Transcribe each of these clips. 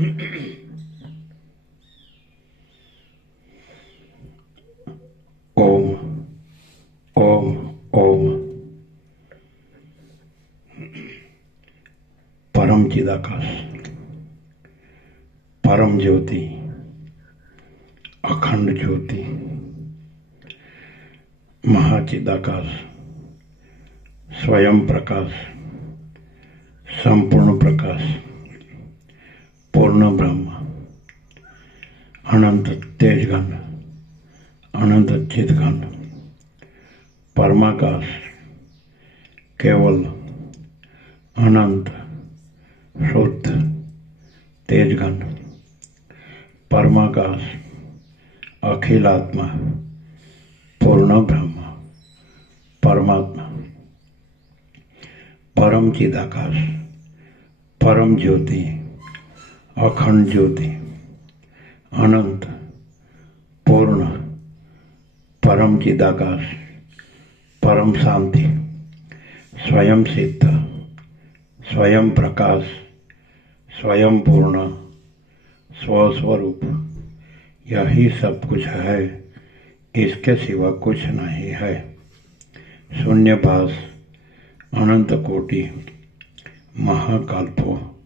ओम ओम ओम। परम चिदाकाश, परम ज्योति, अखंड ज्योति, महाचिदाकाश, स्वयं प्रकाश, संपूर्ण प्रकाश, पूर्ण ब्रह्म, अनंत तेजघन, अनंत चिदघन, परमाकाश, केवल अनंत शुद्ध तेजघन, परमाकाश, अखिलात्मा, पूर्ण ब्रह्म, परमात्मा, परम चिदाकाश, परम ज्योति, अखंड ज्योति, अनंत पूर्ण परम चिदाकाश, परम शांति, स्वयं सिद्ध, स्वयं प्रकाश, स्वयं पूर्ण, स्वस्वरूप, यही सब कुछ है, इसके सिवा कुछ नहीं है। शून्यभास, अनंत कोटि, महाकल्पो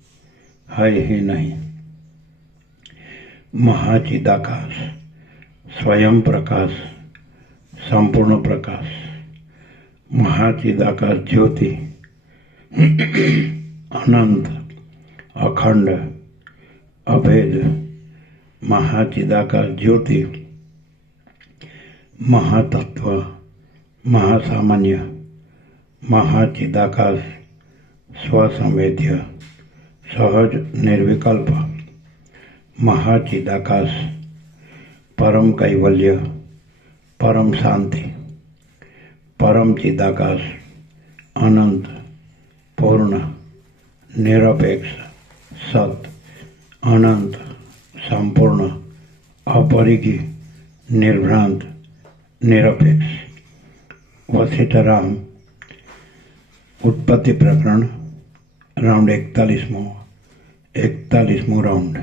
है ही नहीं। महाचिदाकाश, स्वयं प्रकाश, संपूर्ण प्रकाश, महाचिदाकाश ज्योति, अनंत अखंड अभेद, महाचिदाकाश ज्योति, महातत्व, महासामान्य, महाचिदाकाश स्वसंवेद्य, सहज निर्विकल्प, महाचिदाकाश, परम कैवल्य, परम शांति, परम चिदाकाश, अनंत पूर्ण निरपेक्ष, सत, अनंत, संपूर्ण, अपरिगी, निर्भ्रांत, निरपेक्ष। वशिष्ठराम उत्पत्ति प्रकरण राउंड 41वां राउंड।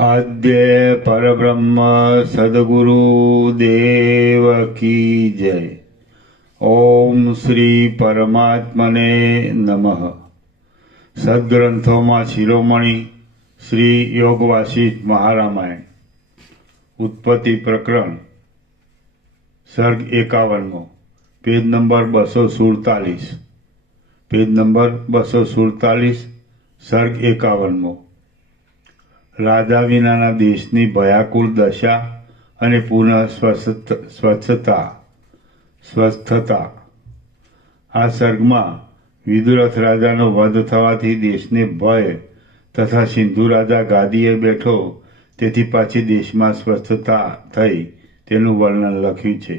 आद्य परब्रह्म सद्गुरु देव की जय। ओम श्री परमात्मने नमः। सद्ग्रंथों शिरोमणि श्री योग वासिष्ठ महारामायण उत्पत्ति प्रकरण સર્ગ 51મો, પેજ નંબર 247, પેજ નંબર 247, સર્ગ 51મો. રાજા વિનાના દેશની ભયાકુળ દશા અને પુનઃ સ્વસ્થતા. આ સર્ગમાં વિદુરથ રાજાનો વધ થવાથી દેશને ભય તથા સિંધુ રાજા ગાદીએ બેઠો તેથી પાછી દેશમાં સ્વસ્થતા થઈ તેનું વર્ણન લખ્યું છે.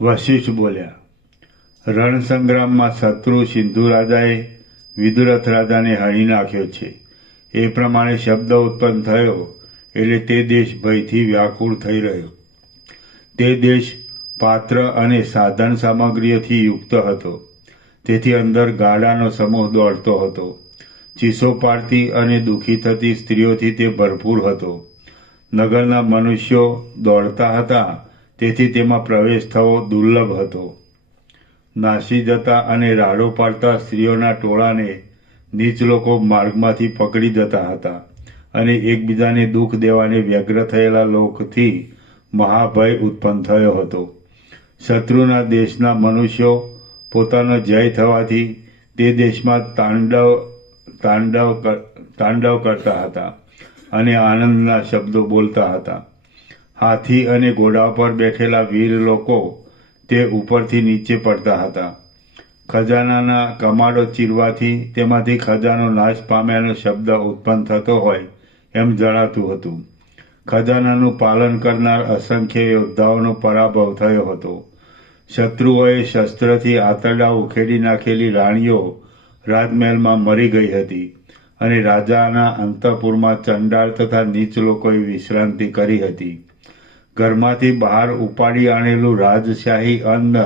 વશિષ્ઠ બોલ્યા, રણસંગ્રામમાં શત્રુ સિંધુ રાજાએ વિદુરથ રાજાને હણી નાખ્યો છે. એ પ્રમાણે શબ્દ ઉત્પન્ન થયો એટલે તે દેશ ભયથી વ્યાકુળ થઈ રહ્યો. તે દેશ પાત્ર અને સાધન સામગ્રીઓથી યુક્ત હતો. તેથી અંદર ગાડાનો સમૂહ દોડતો હતો. ચીસો પાડતી અને દુઃખી થતી સ્ત્રીઓથી તે ભરપૂર હતો. નગરના મનુષ્યો દોડતા હતા, તેથી તેમાં પ્રવેશ થવો દુર્લભ હતો. નાસી જતા અને રાડો પાડતા સ્ત્રીઓના ટોળાને નીચ લોકો માર્ગમાંથી પકડી જતા હતા અને એકબીજાને દુઃખ દેવાને વ્યગ્ર થયેલા લોકથી મહાભય ઉત્પન્ન થયો હતો. શત્રુના દેશના મનુષ્યો પોતાનો જય થવાથી તે દેશમાં તાંડવ કરતા હતા અને આનંદના શબ્દો બોલતા હતા. હાથી અને ઘોડા પર બેઠેલા વીર લોકો તે ઉપરથી નીચે પડતા હતા. ખજાનાના કમાડો ચીરવાથી તેમાંથી ખજાનો નાશ પામ્યાનો શબ્દ ઉત્પન્ન થતો હોય એમ જણાતું હતું. ખજાનાનું પાલન કરનાર અસંખ્ય યોદ્ધાઓનો પરાભવ થયો હતો. શત્રુઓએ શસ્ત્રથી આંતરડા ઉખેડી નાખેલી રાણીઓ રાજમહેલમાં મરી ગઈ હતી અને રાજાના અંતઃપુરમાં ચંડાળ તથા નીચ લોકોએ વિશ્રાંતિ કરી હતી. ઘરમાંથી બહાર ઉપાડી આણેલું રાજશાહી અન્ન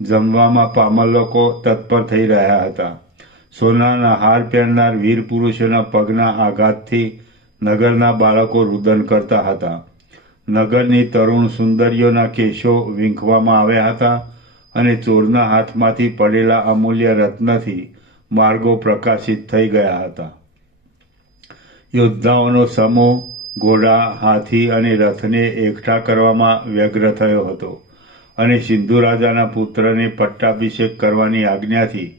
જમવામાં પામર લોકો તત્પર થઈ રહ્યા હતા. સોનાના હાર પહેરનાર વીર પુરુષોના પગના આઘાતથી નગરના બાળકો રુદન કરતા હતા. નગરની તરુણ સુંદરીઓના કેશો વીંખવામાં આવ્યા હતા અને ચોરના હાથમાંથી પડેલા અમૂલ્ય રત્નથી માર્ગો પ્રકાશિત થઈ ગયા હતા. યોદ્ધાઓનો સમૂહ ઘોડા, હાથી અને રથને એકઠા કરવામાં વ્યગ્ર થયો હતો અને સિંધુ રાજાના પુત્રને પટ્ટાભિષેક કરવાની આજ્ઞાથી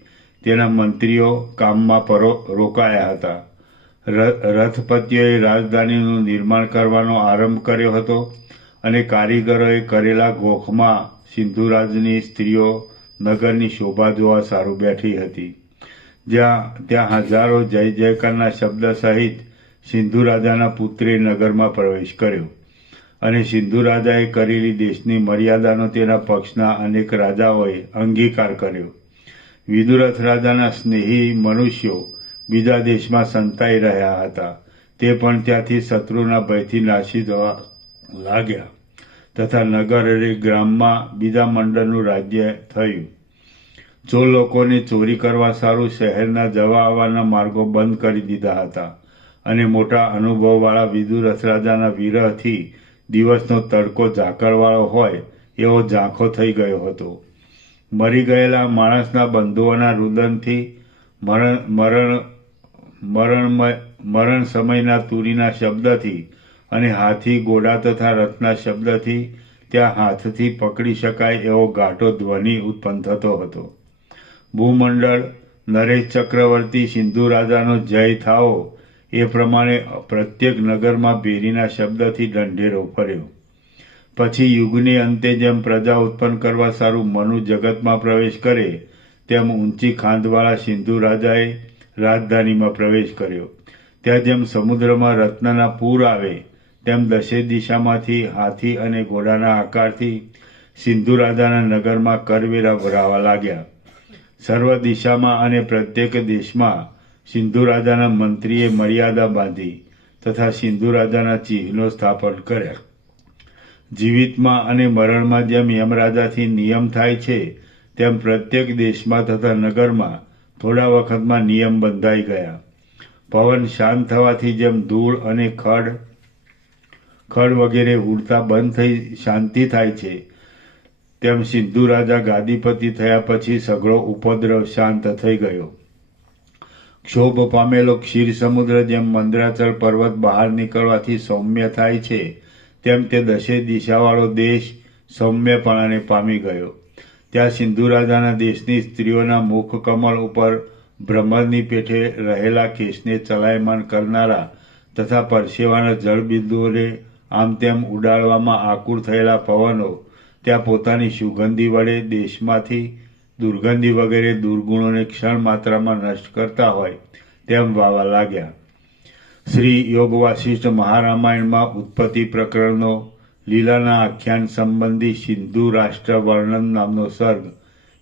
તેના મંત્રીઓ કામમાં રોકાયા હતા. રથપતિઓએ રાજધાનીનું નિર્માણ કરવાનો આરંભ કર્યો હતો અને કારીગરોએ કરેલા ગોખમાં સિંધુરાજની સ્ત્રીઓ નગરની શોભા જોવા સારું બેઠી હતી. ત્યાં હજારો જય જયકારના શબ્દ સહિત સિંધુ રાજાના પુત્રે નગરમાં પ્રવેશ કર્યો અને સિંધુ રાજાએ કરેલી દેશની મર્યાદાનો તેના પક્ષના અનેક રાજાઓએ અંગીકાર કર્યો. વિદુરથ રાજાના સ્નેહી મનુષ્યો બીજા દેશમાં સંતાઈ રહ્યા હતા. તે પણ ત્યાંથી શત્રુના ભયથી નાસી જવા લાગ્યા તથા નગર અને ગ્રામમાં બીજા મંડળનું રાજ્ય થયું. ચોર લોકોને ચોરી કરવા સારું શહેરના જવા આવવાના માર્ગો બંધ કરી દીધા હતા અને મોટા અનુભવવાળા વિદુરથ રાજાના વિરહથી દિવસનો તડકો ઝાકળવાળો હોય એવો ઝાંખો થઈ ગયો હતો. મરી ગયેલા માણસના બંધુઓના રુદનથી મરણ સમયના તુરીના શબ્દથી અને હાથી, ઘોડા તથા રથના શબ્દથી ત્યાં હાથથી પકડી શકાય એવો ઘાટો ધ્વનિ ઉત્પન્ન થતો હતો. ભૂમંડળ નરેશ ચક્રવર્તી સિંધુ રાજાનો જય થાઓ એ પ્રમાણે પ્રત્યેક નગરમાં ભેરીના શબ્દથી ઢંઢેરો ફર્યો. પછી યુગને અંતે જેમ પ્રજા ઉત્પન્ન કરવા સારું મનુ જગતમાં પ્રવેશ કરે તેમ ઊંચી ખાંદવાળા સિંધુ રાજાએ રાજધાનીમાં પ્રવેશ કર્યો. ત્યાં જેમ સમુદ્રમાં રત્નના પૂર આવે તેમ દશે દિશામાંથી હાથી અને ઘોડાના આકારથી સિંધુ રાજાના નગરમાં કરવેરા ભરાવા લાગ્યા. સર્વ દિશામાં અને પ્રત્યેક દેશમાં સિંધુ રાજાના મંત્રીએ મર્યાદા બાંધી તથા સિંધુ રાજાના ચિહ્નો સ્થાપન કર્યા. જીવિતમાં અને મરણમાં જેમ યમરાજાથી નિયમ થાય છે તેમ પ્રત્યેક દેશમાં તથા નગરમાં થોડા વખતમાં નિયમ બંધાઈ ગયા. પવન શાંત થવાથી જેમ ધૂળ અને ખડ વગેરે ઉડતા બંધ થઈ શાંતિ થાય છે તેમ સિંધુ રાજા ગાદીપતિ થયા પછી સઘળો ઉપદ્રવ શાંત થઈ ગયો. ક્ષોભ પામેલો ક્ષીર સમુદ્ર જેમ મંદરાચલ પર્વત બહાર નીકળવાથી સૌમ્ય થાય છે તેમ તે દસે દિશાવાળો દેશ સૌમ્યપણાને પામી ગયો. ત્યાં સિંધુ રાજાના દેશની સ્ત્રીઓના મુખ કમળ ઉપર ભ્રમરની પેઠે રહેલા કેશને ચલાયમાન કરનારા તથા પરસેવાના જળબિંદુઓને આમ તેમ ઉડાડવામાં આકુળ થયેલા પવનો ત્યાં પોતાની સુગંધી વડે દેશમાંથી દુર્ગંધી વગેરે દુર્ગુણોને ક્ષણ માત્રામાં નષ્ટ કરતા હોય તેમ વાવા લાગ્યા. શ્રી યોગ વાસિષ્ઠ મહારામાયણમાં ઉત્પત્તિ પ્રકરણનો લીલાના આખ્યાન સંબંધી સિંધુ રાષ્ટ્ર વર્ણન નામનો સર્ગ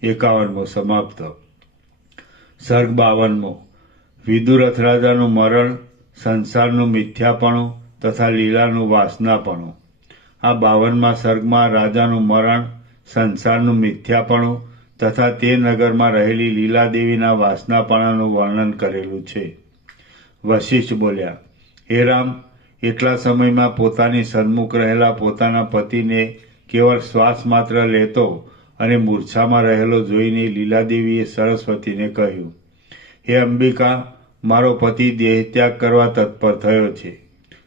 51મો સમાપ્ત. સર્ગ 52મો. વિદુરથ રાજાનું મરણ, સંસારનું મિથ્યાપણું તથા લીલાનું વાસનાપણું. આ 52મા સર્ગમાં રાજાનું મરણ, સંસારનું મિથ્યાપણું તથા તે નગરમાં રહેલી લીલાદેવીના વાસનાપણાનું વર્ણન કરેલું છે. વશિષ્ઠ બોલ્યા, હે રામ, એટલા સમયમાં પોતાની સન્મુખ રહેલા પોતાના પતિને કેવળ શ્વાસ માત્ર લેતો અને મૂર્છામાં રહેલો જોઈને લીલાદેવીએ સરસ્વતીને કહ્યું, હે અંબિકા, મારો પતિ દેહત્યાગ કરવા તત્પર થયો છે.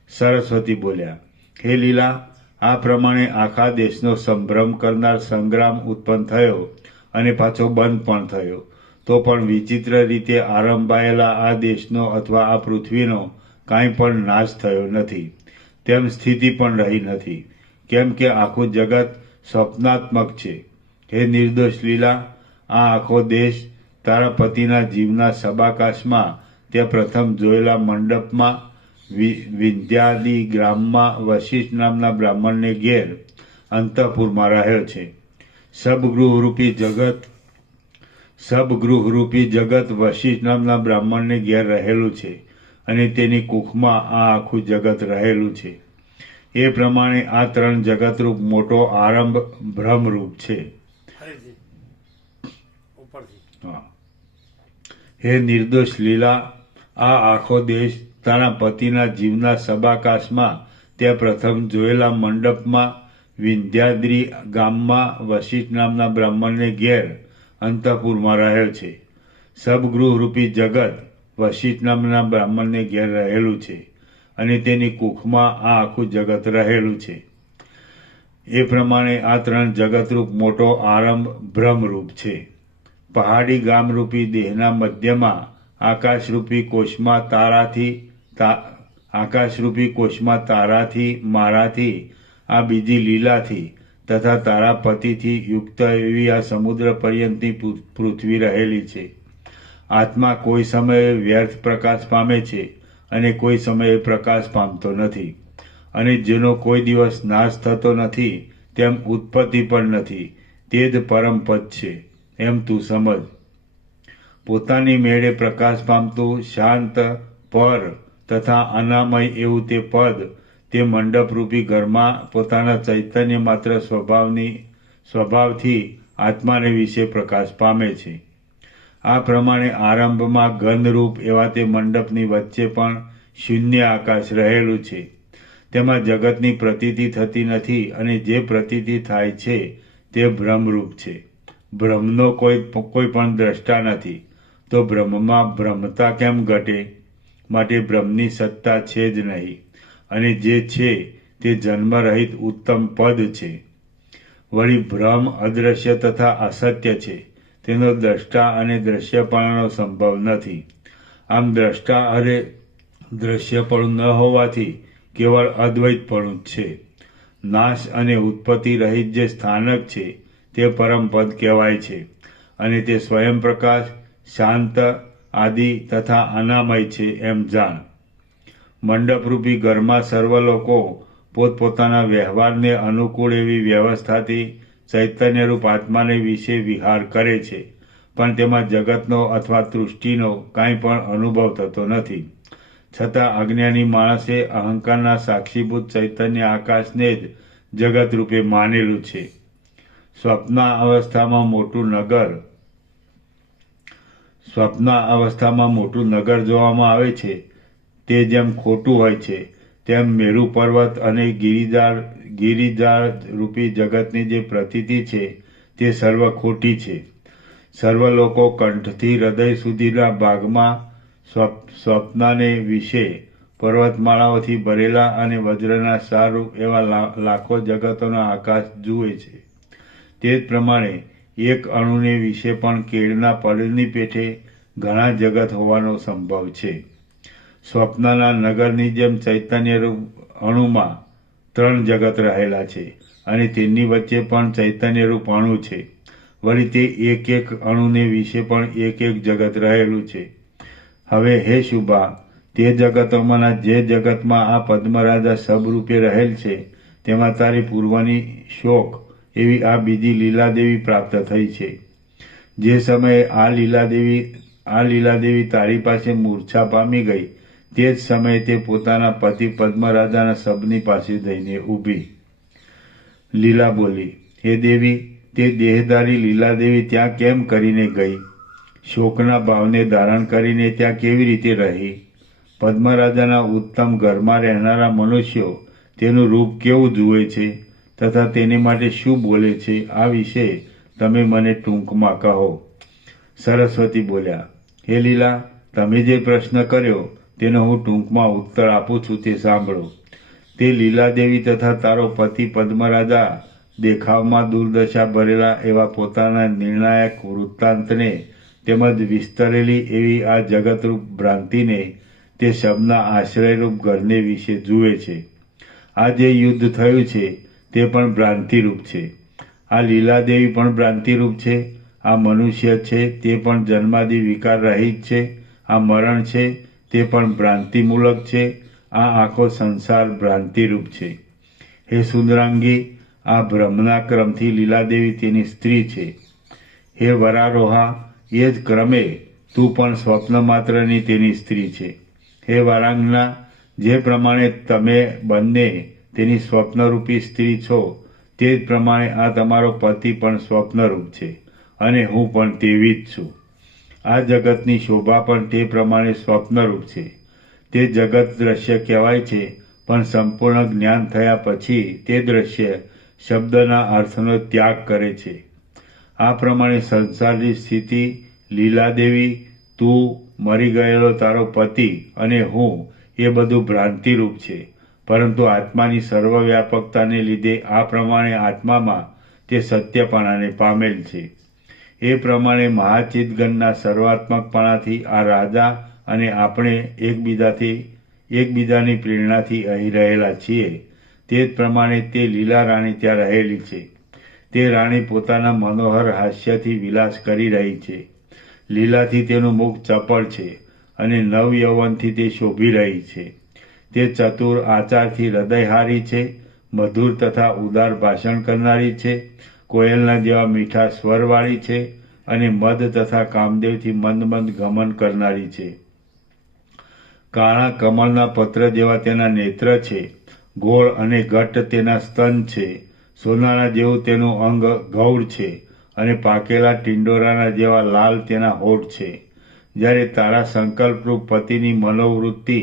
સરસ્વતી બોલ્યા, હે લીલા, આ પ્રમાણે આખા દેશનો સંભ્રમ કરનાર સંગ્રામ ઉત્પન્ન થયો અને પાછો બંધ પણ થયો, તો પણ વિચિત્ર રીતે આરંભાયેલા આ દેશનો અથવા આ પૃથ્વીનો કાંઈ પણ નાશ થયો નથી, તેમ સ્થિતિ પણ રહી નથી, કેમ કે આખું જગત સ્વપ્નાત્મક છે. હે નિર્દોષ લીલા, આ આખો દેશ તારા પતિના જીવના સબાકાશમાં તે પ્રથમ જોયેલા મંડપમાં વિંધ્યાદિ ગ્રામમાં વશિષ્ઠ નામના બ્રાહ્મણને ઘેર અંતઃપુરમાં રહ્યો છે. સબગૃહરૂપી જગત વશિષ્ઠ નામના બ્રાહ્મણને ઘેર રહેલું છે અને તેની કુખમાં આ આખું જગત રહેલું છે. એ પ્રમાણે આ ત્રણ જગતરૂપ મોટો આરંભ ભ્રમરૂપ છે. હે નિર્દોષ લીલા, આ આખો દેશ તારા પતિના જીવના સબાકાશમાં તે પ્રથમ જોયેલા મંડપમાં વિંધ્યાદ્રી ગામમાં વશિષ્ઠ નામના બ્રાહ્મણને ઘેર અંતઃપુરમાં રહ્યો છે. સબગૃહરૂપી જગત વશિષ્ઠ નામના બ્રાહ્મણને ઘેર રહેલું છે અને તેની કુખમાં આ આખું જગત રહેલું છે. એ પ્રમાણે આ ત્રણ જગતરૂપ મોટો આરંભ ભ્રમરૂપ છે. પહાડી ગામરૂપી દેહના મધ્યમાં આકાશરૂપી કોષમાં તારાથી મારાથી આ બીજી લીલાથી તથા તારા પતિથી યુક્ત એવી આ સમુદ્ર પર્યંતની પૃથ્વી રહેલી છે. આત્મા કોઈ સમયે વ્યર્થ પ્રકાશ પામે છે અને કોઈ સમયે પ્રકાશ પામતો નથી, અને જેનો કોઈ દિવસ નાશ થતો નથી તેમ ઉત્પત્તિ પણ નથી, તે જ પરમ પદ છે એમ તું સમજ. પોતાની મેળે પ્રકાશ પામતું શાંત પર તથા અનામય એવું તે પદ તે મંડપરૂપી ઘરમાં પોતાના ચૈતન્ય માત્ર સ્વભાવથી આત્માને વિશે પ્રકાશ પામે છે. આ પ્રમાણે આરંભમાં ગંધરૂપ એવા તે મંડપની વચ્ચે પણ શૂન્ય આકાશ રહેલું છે. તેમાં જગતની પ્રતીતિ થતી નથી અને જે પ્રતીતિ થાય છે તે ભ્રમરૂપ છે. બ્રહ્મનો કોઈ પણ દ્રષ્ટા નથી, તો બ્રહ્મમાં બ્રહ્મતા કેમ ઘટે? માટે બ્રહ્મની સત્તા છે જ નહીં, અને જે છે તે જન્મરહિત ઉત્તમ પદ છે. વળી ભ્રમ અદ્રશ્ય તથા અસત્ય છે, તેનો દ્રષ્ટા અને દ્રશ્યપણાનો સંભવ નથી. આમ દ્રષ્ટા અને દ્રશ્યપણું ન હોવાથી કેવળ અદ્વૈતપણું જ છે. નાશ અને ઉત્પત્તિ રહિત જે સ્થાનક છે તે પરમપદ કહેવાય છે, અને તે સ્વયં પ્રકાશ, શાંત, આદિ તથા અનામય છે એમ જાણ. મંડપરૂપી ઘરમાં સર્વ લોકો પોતપોતાના વ્યવહારને અનુકૂળ એવી વ્યવસ્થાથી ચૈતન્યરૂપ આત્માને વિશે વિહાર કરે છે, પણ તેમાં જગતનો અથવા તૃષ્ટિનો કાંઈ પણ અનુભવ થતો નથી. છતાં અજ્ઞાની માણસે અહંકારના સાક્ષીભૂત ચૈતન્ય આકાશને જ જગત રૂપે માનેલું છે. સ્વપ્ન અવસ્થામાં મોટું નગર જોવામાં આવે છે, તે જેમ ખોટું હોય છે, તેમ મેરુ પર્વત અને ગિરિજાળ રૂપી જગતની જે પ્રતીતિ છે તે સર્વ ખોટી છે. સર્વ લોકો કંઠથી હૃદય સુધીના ભાગમાં સ્વપ્નાને વિશે પર્વતમાળાઓથી ભરેલા અને વજ્રના સારરૂપ એવા લાખો જગતોનો આકાશ જુએ છે. તે જ પ્રમાણે એક અણુને વિશે પણ કેળના પડની પેઠે ઘણા જગત હોવાનો સંભવ છે. સ્વપ્નના નગરની જેમ ચૈતન્યરૂપ અણુમાં 3 જગત રહેલા છે અને તેની વચ્ચે પણ ચૈતન્યરૂપ અણુ છે. વળી તે એક એક અણુને વિશે પણ એક એક જગત રહેલું છે. હવે હે શુભા, તે જગતોમાંના જે જગતમાં આ પદ્મરાજા સબરૂપે રહેલ છે તેમાં તારી પૂર્વની શોક એવી આ બીજી લીલાદેવી પ્રાપ્ત થઈ છે. જે સમયે આ લીલાદેવી તારી પાસે મૂર્છા પામી ગઈ તે જ સમયે તે પોતાના પતિ પદ્મરાજાના શબની પાસે જઈને ઊભી. લીલા બોલી, હે દેવી, તે દેહધારી લીલાદેવી ત્યાં કેમ કરીને ગઈ? શોકના ભાવને ધારણ કરીને ત્યાં કેવી રીતે રહી? પદ્મરાજાના ઉત્તમ ઘરમાં રહેનારા મનુષ્યો તેનું રૂપ કેવું જુએ છે તથા તેને માટે શું બોલે છે, આ વિશે તમે મને ટૂંકમાં કહો. સરસ્વતી બોલ્યા, હે લીલા, તમે જે પ્રશ્ન કર્યો તેનો હું ટૂંકમાં ઉત્તર આપું છું તે સાંભળો. તે લીલાદેવી તથા તારો પતિ પદ્મરાજા દેખાવમાં દુર્દશા ભરેલા એવા પોતાના નિર્ણાયક વૃત્તાંતને તેમજ વિસ્તરેલી એવી આ જગતરૂપ ભ્રાંતિને તે શબના આશ્રયરૂપ ઘરને વિશે જુએ છે. આ જે યુદ્ધ થયું છે તે પણ ભ્રાંતિરૂપ છે. આ લીલાદેવી પણ ભ્રાંતિરૂપ છે. આ મનુષ્ય છે તે પણ જન્માદિ વિકાર રહિત છે. આ મરણ છે તે પણ ભ્રાંતિમૂલક છે. આ આખો સંસાર ભ્રાંતિરૂપ છે. હે સુંદરાંગી, આ બ્રહ્મના ક્રમથી લીલાદેવી તેની સ્ત્રી છે. હે વરારોહા, એ જ ક્રમે તું પણ સ્વપ્ન માત્રની તેની સ્ત્રી છે. હે વારાંગના, જે પ્રમાણે તમે બંને તેની સ્વપ્નરૂપી સ્ત્રી છો તે જ પ્રમાણે આ તમારો પતિ પણ સ્વપ્નરૂપ છે અને હું પણ તેવી જ છું. આ જગતની શોભા પણ તે પ્રમાણે સ્વપ્નરૂપ છે. તે જગત દ્રશ્ય કહેવાય છે, પણ સંપૂર્ણ જ્ઞાન થયા પછી તે દ્રશ્ય શબ્દના અર્થનો ત્યાગ કરે છે. આ પ્રમાણે સંસારની સ્થિતિ, લીલાદેવી, તું, મરી ગયેલો તારો પતિ અને હું એ બધું ભ્રાંતિરૂપ છે. પરંતુ આત્માની સર્વવ્યાપકતાને લીધે આ પ્રમાણે આત્મામાં તે સત્યપણાને પામેલ છે. એ પ્રમાણે મહાચિદગણના સર્વાત્મકપણાથી આ રાજા અને આપણે એકબીજાની પ્રેરણાથી અહીં રહેલા છીએ. તે જ પ્રમાણે તે લીલા રાણી ત્યાં રહેલી છે. તે રાણી પોતાના મનોહર હાસ્યથી વિલાસ કરી રહી છે. લીલાથી તેનું મુખ ચપળ છે અને નવયૌવનથી તે શોભી રહી છે. તે ચતુર આચારથી હૃદયહારી છે, મધુર તથા ઉદાર ભાષણ કરનારી છે, કોયલના જેવા મીઠા સ્વરવાળી છે અને મદ તથા કામદેવથી મંદ મંદ ગમન કરનારી છે. કાળા કમળના પત્ર જેવા તેના નેત્ર છે. ગોળ અને ઘટ્ટ તેના સ્તન છે. સોનાના જેવું તેનું અંગ ગૌર છે અને પાકેલા ટિંડોરાના જેવા લાલ તેના હોઠ છે. જ્યારે તારા સંકલ્પરૂપ પતિની મનોવૃત્તિ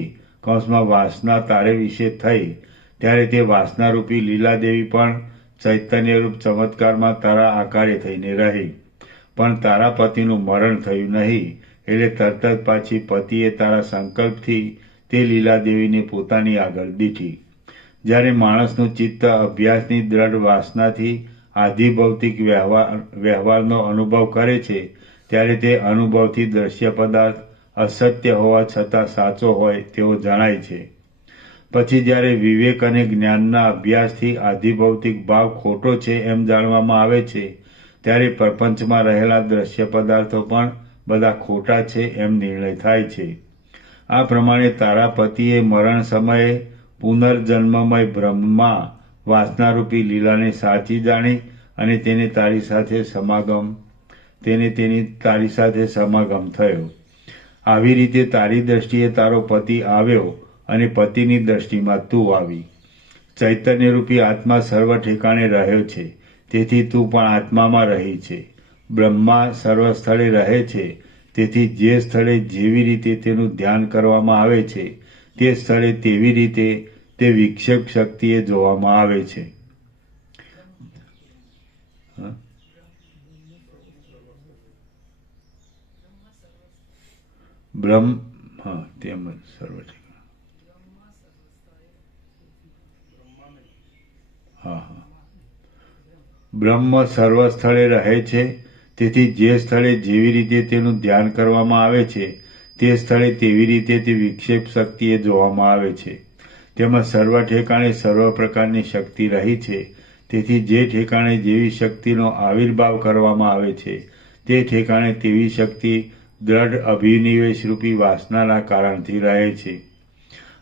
વાસના તારે વિશે થઈ ત્યારે તે વાસનારૂપી લીલાદેવી પણ ચૈતન્યરૂપ ચમત્કારમાં તારા આકારે થઈને રહી. પણ તારા પતિનું મરણ થયું નહીં એટલે તરત જ પાછી પતિએ તારા સંકલ્પથી તે લીલાદેવીને પોતાની આગળ દીઠી. જ્યારે માણસનું ચિત્ત અભ્યાસની દ્રઢ વાસનાથી આધિભૌતિક વ્યવહારનો અનુભવ કરે છે ત્યારે તે અનુભવથી દ્રશ્ય પદાર્થ અસત્ય હોવા છતાં સાચો હોય તેવો જણાય છે. પછી જ્યારે વિવેક અને જ્ઞાનના અભ્યાસથી આધિભૌતિક ભાવ ખોટો છે એમ જાણવામાં આવે છે ત્યારે પ્રપંચમાં રહેલા દ્રશ્ય પદાર્થો પણ બધા ખોટા છે એમ નિર્ણય થાય છે. આ પ્રમાણે તારા પતિએ મરણ સમયે પુનર્જન્મમય બ્રહ્મમાં વાસનારૂપી લીલાને સાચી જાણી અને તેની તારી સાથે સમાગમ થયો. આવી રીતે તારી દ્રષ્ટિએ તારો પતિ આવ્યો અને પતિની દ્રષ્ટિમાં તું આવી. ચૈતન્યરૂપી આત્મા સર્વ ઠેકાણે રહ્યો છે, તેથી તું પણ આત્મામાં રહી છે. બ્રહ્મા સર્વ સ્થળે રહે છે, તેથી જે સ્થળે જેવી રીતે તેનું ધ્યાન કરવામાં આવે છે તે સ્થળે તેવી રીતે તે વિક્ષેપ શક્તિએ જોવામાં આવે છે. તેમજ સર્વ ઠેકાણે હા હા. બ્રહ્મ સર્વ સ્થળે રહે છે, તેથી જે સ્થળે જેવી રીતે તેનું ધ્યાન કરવામાં આવે છે તે સ્થળે તેવી રીતે તે વિક્ષેપ શક્તિએ જોવામાં આવે છે. તેમાં સર્વ ઠેકાણે સર્વ પ્રકારની શક્તિ રહી છે, તેથી જે ઠેકાણે જેવી શક્તિનો આવિર્ભાવ કરવામાં આવે છે તે ઠેકાણે તેવી શક્તિ દ્રઢ અભિનિવેશરૂપી વાસનાના કારણથી રહે છે.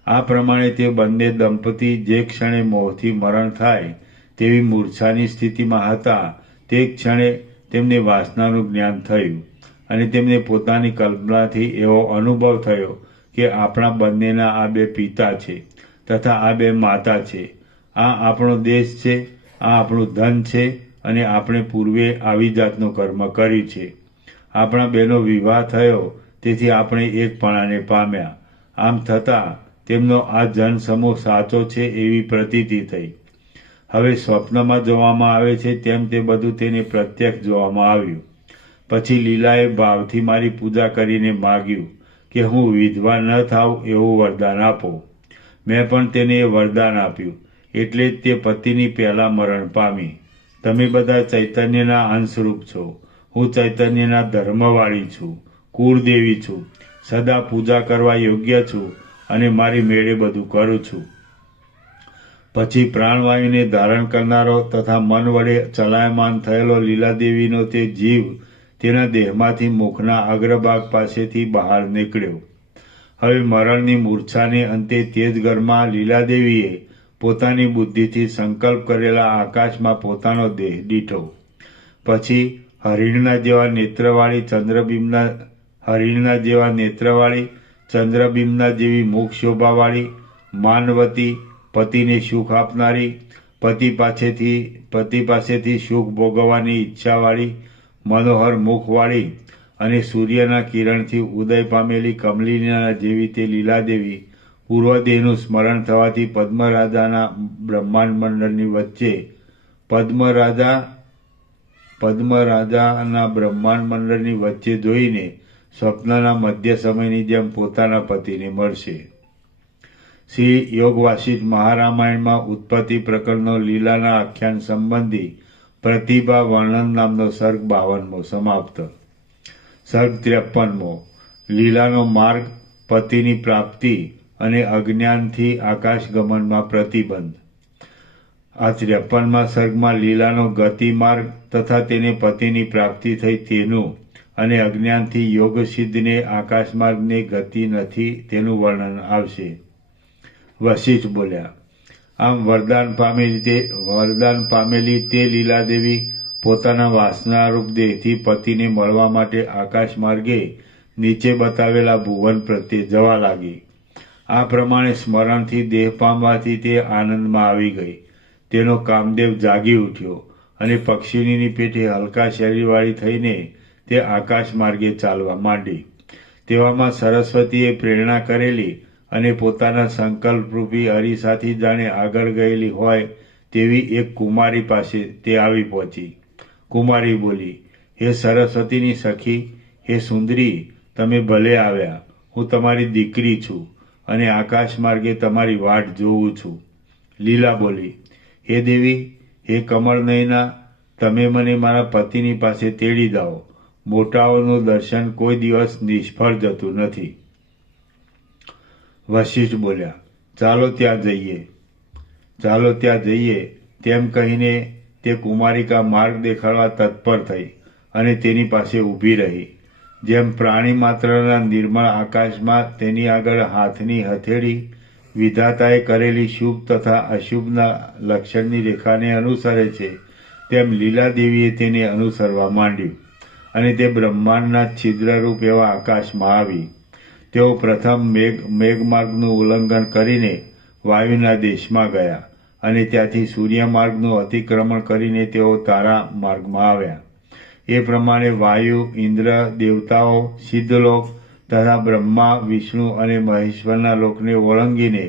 આ પ્રમાણે તે બંને દંપતી જે ક્ષણે મોહથી મરણ થાય તેવી મૂર્છાની સ્થિતિમાં હતા તે ક્ષણે તેમને વાસનાનું જ્ઞાન થયું અને તેમને પોતાની કલ્પનાથી એવો અનુભવ થયો કે આપણા બંનેના આ બે પિતા છે તથા આ બે માતા છે. આ આપણો દેશ છે, આ આપણું ધન છે અને આપણે પૂર્વે આવી જાતનું કર્મ કર્યું છે. આપણા બેનો વિવાહ થયો તેથી આપણે એકપણાને પામ્યા. આમ થતાં તેમનો આ જનસમૂહ સાચો છે એવી પ્રતીતિ થઈ. હવે સ્વપ્નમાં જોવામાં આવે છે તેમ તે બધું તેને પ્રત્યક્ષ જોવામાં આવ્યું. પછી લીલાએ ભાવથી મારી પૂજા કરીને માગ્યું કે હું વિધવા ન થાઉં એવું વરદાન આપો. મેં પણ તેને એ વરદાન આપ્યું, એટલે જ તે પતિની પહેલાં મરણ પામી. તમે બધા ચૈતન્યના અંશરૂપ છો. હું ચૈતન્યના ધર્મવાળી છું, કુળદેવી છું, સદા પૂજા કરવા યોગ્ય છું અને મારી મેળે બધું કરું છું. પછી પ્રાણવાયુને ધારણ કરનારો તથા મન વડે ચલાયમાન થયેલો લીલાદેવીનો તે જીવ તેના દેહમાંથી મુખના અગ્રભાગ પાસેથી બહાર નીકળ્યો. હવે મરણની મૂર્છાને અંતે તે જ ઘરમાં લીલાદેવીએ પોતાની બુદ્ધિથી સંકલ્પ કરેલા આકાશમાં પોતાનો દેહ દીઠો. પછી હરિણના જેવા નેત્રવાળી ચંદ્રબિંબના જેવી મુખ શોભાવાળી માનવતી, પતિને સુખ આપનારી, પતિ પાસેથી સુખ ભોગવવાની ઈચ્છાવાળી, મનોહર મુખવાળી અને સૂર્યના કિરણથી ઉદય પામેલી કમલિનીના જેવી તે લીલાદેવી પૂર્વદેહનું સ્મરણ થવાથી પદ્મરાજાના બ્રહ્માંડ મંડળની વચ્ચે જોઈને સ્વપ્નના મધ્ય સમયની જેમ પોતાના પતિને મળશે. શ્રી યોગ વાસિષ્ઠ મહારામાયણમાં ઉત્પત્તિ પ્રકરણનો લીલાના આખ્યાન સંબંધી પ્રતિભા વર્ણન નામનો સર્ગ 52મો સમાપ્ત. સર્ગ 53મો લીલાનો માર્ગ, પતિની પ્રાપ્તિ અને અજ્ઞાનથી આકાશગમનમાં પ્રતિબંધ. આ 53મા સર્ગમાં લીલાનો ગતિ માર્ગ તથા તેને પતિની પ્રાપ્તિ થઈ તેનું અને અજ્ઞાનથી યોગસિદ્ધને આકાશમાર્ગને ગતિ નથી તેનું વર્ણન આવશે. વશિષ્ઠ બોલ્યા, આમ વરદાન પામેલી તે લીલાદેવી પોતાના વાસનારૂપ દેહથી પતિને મળવા માટે આકાશ માર્ગે નીચે બતાવેલા ભુવન પ્રત્યે જવા લાગી. આ પ્રમાણે સ્મરણથી દેહ પામવાથી તે આનંદમાં આવી ગઈ. તેનો કામદેવ જાગી ઉઠ્યો અને પક્ષીની પેઠે હલકા શરીરવાળી થઈને તે આકાશ માર્ગે ચાલવા માંડી. તેવામાં સરસ્વતીએ પ્રેરણા કરેલી અને પોતાના સંકલ્પરૂપી અરીસાથી જાણે આગળ ગયેલી હોય તેવી એક કુમારી પાસે તે આવી પહોંચી. કુમારી બોલી, હે સરસ્વતીની સખી, હે સુંદરી, તમે ભલે આવ્યા. હું તમારી દીકરી છું અને આકાશ માર્ગે તમારી વાટ જોઉં છું. લીલા બોલી, હે દેવી, હે કમળનયના, તમે મને મારા પતિની પાસે તેડી જાઓ. મોટાઓનું દર્શન કોઈ દિવસ નિષ્ફળ જતું નથી. વશિષ્ઠ બોલ્યા, ચાલો ત્યાં જઈએ. તેમ કહીને તે કુમારિકા માર્ગ દેખાડવા તત્પર થઈ અને તેની પાસે ઊભી રહી. જેમ પ્રાણી માત્રના નિર્મળ આકાશમાં તેની આગળ હાથની હથેળી વિધાતાએ કરેલી શુભ તથા અશુભના લક્ષણની રેખાને અનુસરે છે, તેમ લીલાદેવીએ તેને અનુસરવા માંડ્યું અને તે બ્રહ્માંડના છિદ્રરૂપ એવા આકાશમાં આવી. તેઓ પ્રથમ મેઘમાર્ગનું ઉલ્લંઘન કરીને વાયુના દેશમાં ગયા અને ત્યાંથી સૂર્યમાર્ગનું અતિક્રમણ કરીને તેઓ તારા માર્ગમાં આવ્યા. એ પ્રમાણે વાયુ, ઇન્દ્ર, દેવતાઓ, સિદ્ધલોક તથા બ્રહ્મા, વિષ્ણુ અને મહેશ્વરના લોકને ઓળંગીને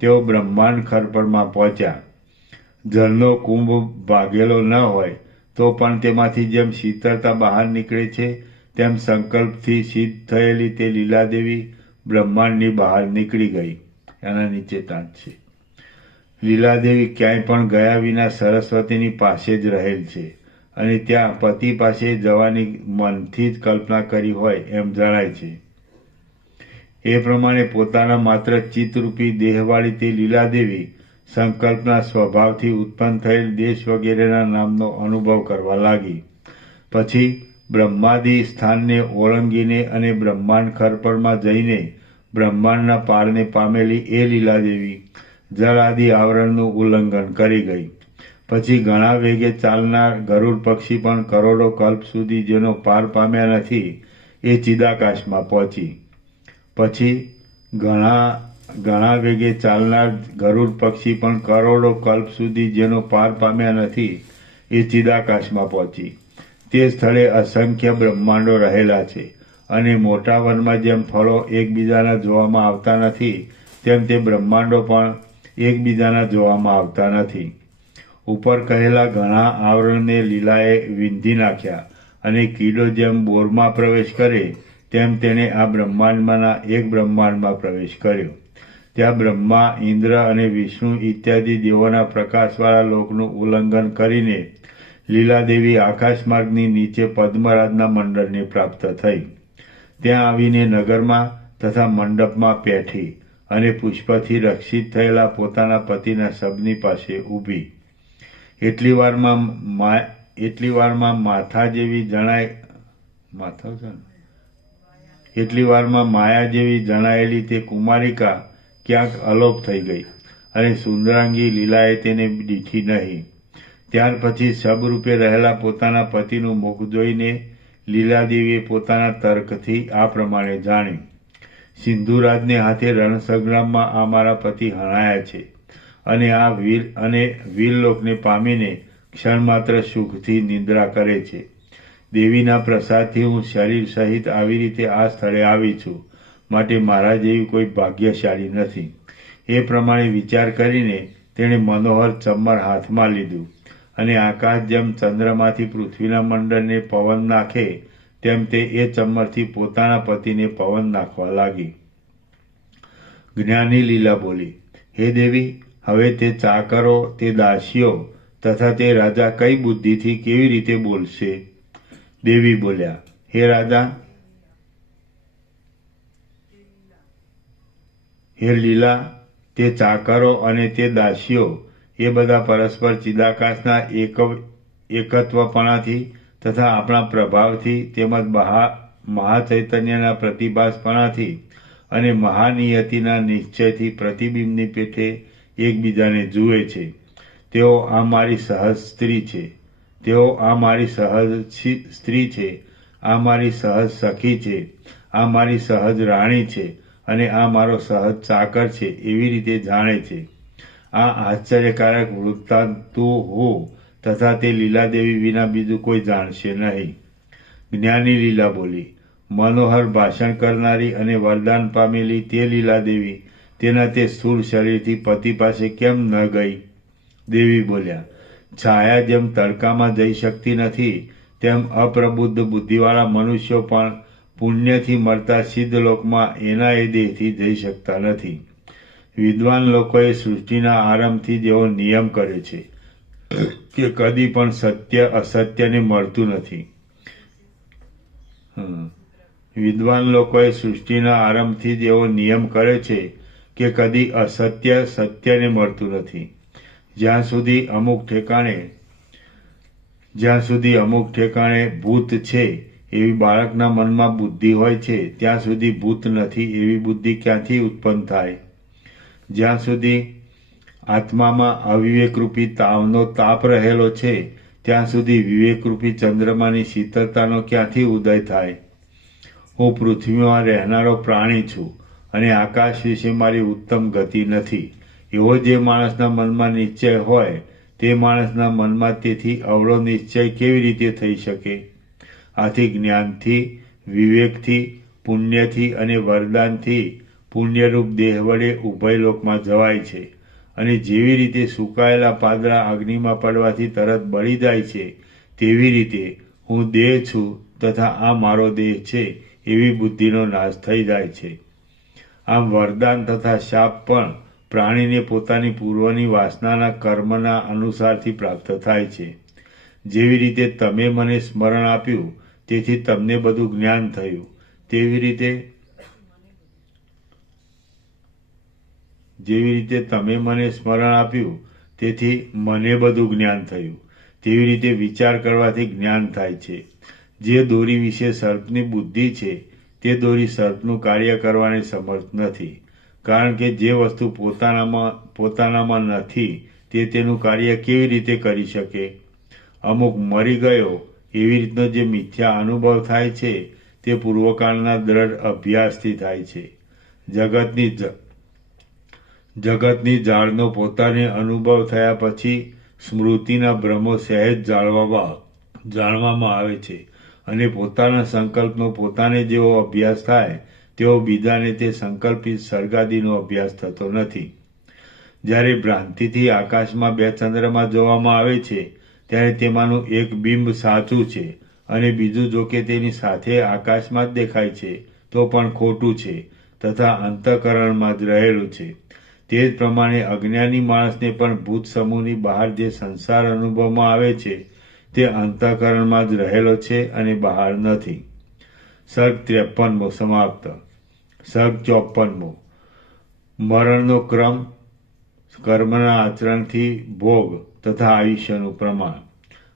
તેઓ બ્રહ્માંડ ખરપરમાં પહોંચ્યા. જળનો કુંભ ભાગેલો ન હોય તો પણ તેમાંથી જેમ શીતળતા બહાર નીકળે છે તેમ સંકલ્પથી સિદ્ધ થયેલી તે લીલાદેવી બ્રહ્માંડની બહાર નીકળી ગઈ. એના નીચે તાંત છે. લીલાદેવી ક્યાંય પણ ગયા વિના સરસ્વતીની પાસે જ રહેલ છે અને ત્યાં પતિ પાસે જવાની મનથી જ કલ્પના કરી હોય એમ જણાય છે. એ પ્રમાણે પોતાના માત્ર ચિત્તરૂપી દેહવાળી તે લીલાદેવી સંકલ્પના સ્વભાવથી ઉત્પન્ન થયેલ દેશ વગેરેના નામનો અનુભવ કરવા લાગી. પછી બ્રહ્માદિ સ્થાનને ઓળંગીને અને બ્રહ્માંડ ખરપરમાં જઈને બ્રહ્માંડના પારને પામેલી એ લીલાદેવી જળ આદિ આવરણનું ઉલ્લંઘન કરી ગઈ. પછી ઘણા વેગે ચાલનાર ગરુડ પક્ષી પણ કરોડો કલ્પ સુધી જેનો પાર પામ્યા નથી એ ચિદાકાશમાં પહોંચી. પછી ઘણા વેગે ચાલનાર ગરુડ પક્ષી પણ કરોડો કલ્પ સુધી જેનો પાર પામ્યા નથી એ ચિદાકાશમાં પહોંચી. તે સ્થળે અસંખ્ય બ્રહ્માંડો રહેલા છે અને મોટા વનમાં જેમ ફળો એકબીજાના જોવામાં આવતા નથી તેમ તે બ્રહ્માંડો પણ એકબીજાના જોવામાં આવતા નથી. ઉપર કહેલા ઘણા આવરણને લીલાએ વીંધી નાખ્યા અને કીડો જેમ બોરમાં પ્રવેશ કરે તેમ તેણે આ બ્રહ્માંડમાંના એક બ્રહ્માંડમાં પ્રવેશ કર્યો. ત્યાં બ્રહ્મા, ઇન્દ્ર અને વિષ્ણુ ઇત્યાદિ દેવોના પ્રકાશવાળા લોકનું ઉલ્લંઘન કરીને લીલાદેવી આકાશમાર્ગની નીચે પદ્મરાજના મંડળને પ્રાપ્ત થઈ. ત્યાં આવીને નગરમાં તથા મંડપમાં બેઠી અને પુષ્પથી રક્ષિત થયેલા પોતાના પતિના શબની પાસે ઊભી. એટલી વારમાં માયા જેવી જણાયેલી તે કુમારિકા ક્યાંક અલોપ થઈ ગઈ અને સુંદરાંગી લીલાએ તેને દીઠી નહીં. ત્યાર પછી શબરૂપે રહેલા પોતાના પતિનું મુખ જોઈને લીલાદેવીએ પોતાના તર્કથી આ પ્રમાણે જાણ્યું. સિંધુરાજને હાથે રણસંગ્રામમાં આ મારા પતિ હણાયા છે અને આ વીરલોકને પામીને ક્ષણમાત્ર સુખથી નિદ્રા કરે છે. દેવીના પ્રસાદથી હું શરીર સહિત આવી રીતે આ સ્થળે આવી છું, માટે મારા જેવી કોઈ ભાગ્યશાળી નથી. એ પ્રમાણે વિચાર કરીને તેણે મનોહર ચમ્મર હાથમાં લીધું અને આકાશ જેમ ચંદ્રમાંથી પૃથ્વીના મંડળને પવન નાખે તેમ તે એ ચમ્મરથી પોતાના પતિને પવન નાખવા લાગી. જ્ઞાની લીલા બોલી, હે દેવી, હવે તે ચાકરો, તે દાસીઓ તથા તે રાજા કઈ બુદ્ધિથી કેવી રીતે બોલશે? દેવી બોલ્યા, હે રાજા, હે લીલા, તે ચાકરો અને તે દાસીઓ એ બધા પરસ્પર ચિદાકાશના એકત્વપણાથી તથા આપણા પ્રભાવથી તેમજ મહાચૈતન્યના પ્રતિભાસપણાથી અને મહાનિયતિના નિશ્ચયથી પ્રતિબિંબની પેઠે એકબીજાને જુએ છે. તેઓ આ મારી સહજ સ્ત્રી છે, તેઓ આ મારી સહજ સ્ત્રી છે, આ મારી સહજ સખી છે, આ મારી સહજ રાણી છે અને આ મારો સહજ ચાકર છે એવી રીતે જાણે છે. આ આશ્ચર્યકારક વૃત્તાંત તું હું તથા તે લીલાદેવી વિના બીજું કોઈ જાણશે નહીં. જ્ઞાની લીલા બોલી, મનોહર ભાષણ કરનારી અને વરદાન પામેલી તે લીલાદેવી તેના તે સ્થૂળ શરીરથી પતિ પાસે કેમ ન ગઈ? દેવી બોલ્યા, છાયા જેમ તડકામાં જઈ શકતી નથી તેમ અપ્રબુદ્ધ બુદ્ધિવાળા મનુષ્યો પણ પુણ્યથી મળતા સિદ્ધ લોકમાં એના એ દેહથી જઈ શકતા નથી. વિદ્વાન લોકોએ સૃષ્ટિના આરંભથી જેવો નિયમ કરે છે કે કદી પણ સત્ય અસત્યને મળતું નથી. વિદ્વાન લોકોએ સૃષ્ટિના આરંભથી જ એવો નિયમ કરે છે કે કદી અસત્ય સત્યને મળતું નથી. જ્યાં સુધી અમુક ઠેકાણે ભૂત છે એવી બાળકના મનમાં બુદ્ધિ હોય છે ત્યાં સુધી ભૂત નથી એવી બુદ્ધિ ક્યાંથી ઉત્પન્ન થાય? જ્યાં સુધી આત્મામાં અવિવેકરૂપી તાવનો તાપ રહેલો છે ત્યાં સુધી વિવેકરૂપી ચંદ્રમાની શીતળતાનો ક્યાંથી ઉદય થાય? હું પૃથ્વીમાં રહેનારો પ્રાણી છું અને આકાશ વિશે મારી ઉત્તમ ગતિ નથી એવો જે માણસના મનમાં નિશ્ચય હોય તે માણસના મનમાં તેથી અવળો નિશ્ચય કેવી રીતે થઈ શકે? આથી જ્ઞાનથી, વિવેકથી, પુણ્યથી અને વરદાનથી પુણ્યરૂપ દેહ વડે ઉભય લોકમાં જવાય છે અને જેવી રીતે સુકાયેલા પાદરા અગ્નિમાં પડવાથી તરત બળી જાય છે તેવી રીતે હું દેહ છું તથા આ મારો દેહ છે એવી બુદ્ધિનો નાશ થઈ જાય છે. આમ વરદાન તથા શાપ પણ પ્રાણીને પોતાની પૂર્વની વાસનાના કર્મના અનુસારથી પ્રાપ્ત થાય છે. જેવી રીતે તમે મને સ્મરણ આપ્યું તેથી તમને બધું જ્ઞાન થયું, જેવી રીતે તમે મને સ્મરણ આપ્યું તેથી મને બધું જ્ઞાન થયું, તેવી રીતે વિચાર કરવાથી જ્ઞાન થાય છે. જે દોરી વિશે સર્પની બુદ્ધિ છે તે દોરી સર્પનું કાર્ય કરવાને સમર્થ નથી, કારણ કે જે વસ્તુ પોતાનામાં નથી તે તેનું કાર્ય કેવી રીતે કરી શકે? અમુક મરી ગયો એવી રીતનો જે મિથ્યા અનુભવ થાય છે તે પૂર્વકાળના દ્રઢ અભ્યાસથી થાય છે. જગતની જાળનો પોતાને અનુભવ થયા પછી સ્મૃતિના ભ્રમો સહેજ જાણવામાં આવે છે, અને પોતાના સંકલ્પનો પોતાને જેવો અભ્યાસ થાય તેવો બીજાને તે સંકલ્પિત સર્ગાદીનો અભ્યાસ થતો નથી. જ્યારે ભ્રાંતિથી આકાશમાં 2 ચંદ્રમા જોવામાં આવે છે ત્યારે તેમાંનું એક બિંબ સાચું છે અને બીજું જોકે તેની સાથે આકાશમાં જ દેખાય છે તો પણ ખોટું છે તથા અંતઃકરણમાં જ રહેલું છે. તે જ પ્રમાણે અજ્ઞાની માણસને પણ ભૂત સમૂહની બહાર જે સંસાર અનુભવમાં આવે છે તે અંતઃકરણમાં જ રહેલો છે અને બહાર નથી. સર્ગ 53મો સમાપ્ત. સર્ગ 54મો. મરણનો ક્રમ, કર્મના આચરણથી ભોગ તથા આયુષ્યનું પ્રમાણ.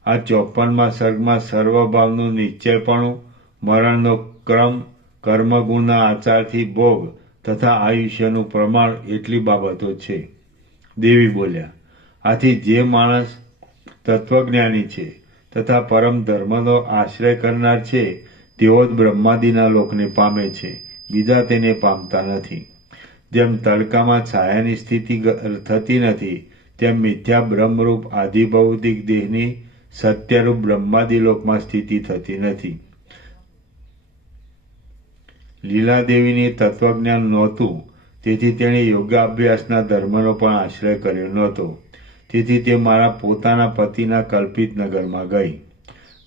આ 54મા સર્ગમાં સર્વભાવનું નિશ્ચયપણું, મરણનો ક્રમ, કર્મગુણના આચારથી ભોગ તથા આયુષ્યનું પ્રમાણ એટલી બાબતો છે. દેવી બોલ્યા, આથી જે માણસ તત્વજ્ઞાની છે તથા પરમ ધર્મનો આશ્રય કરનાર છે તેઓ જ બ્રહ્માદિના લોકને પામે છે, બીજા તેને પામતા નથી. જેમ તડકામાં છાયાની સ્થિતિ થતી નથી તેમ મિથ્યા બ્રહ્મરૂપ આધિભૌતિક દેહની સત્યરૂપ બ્રહ્માદિલોકમાં સ્થિતિ થતી નથી. લીલાદેવીને તત્વજ્ઞાન નહોતું, તેથી તેણે યોગાભ્યાસના ધર્મનો પણ આશ્રય કર્યો નહોતો. તેથી તે મારા પોતાના પતિના કલ્પિત નગરમાં ગઈ.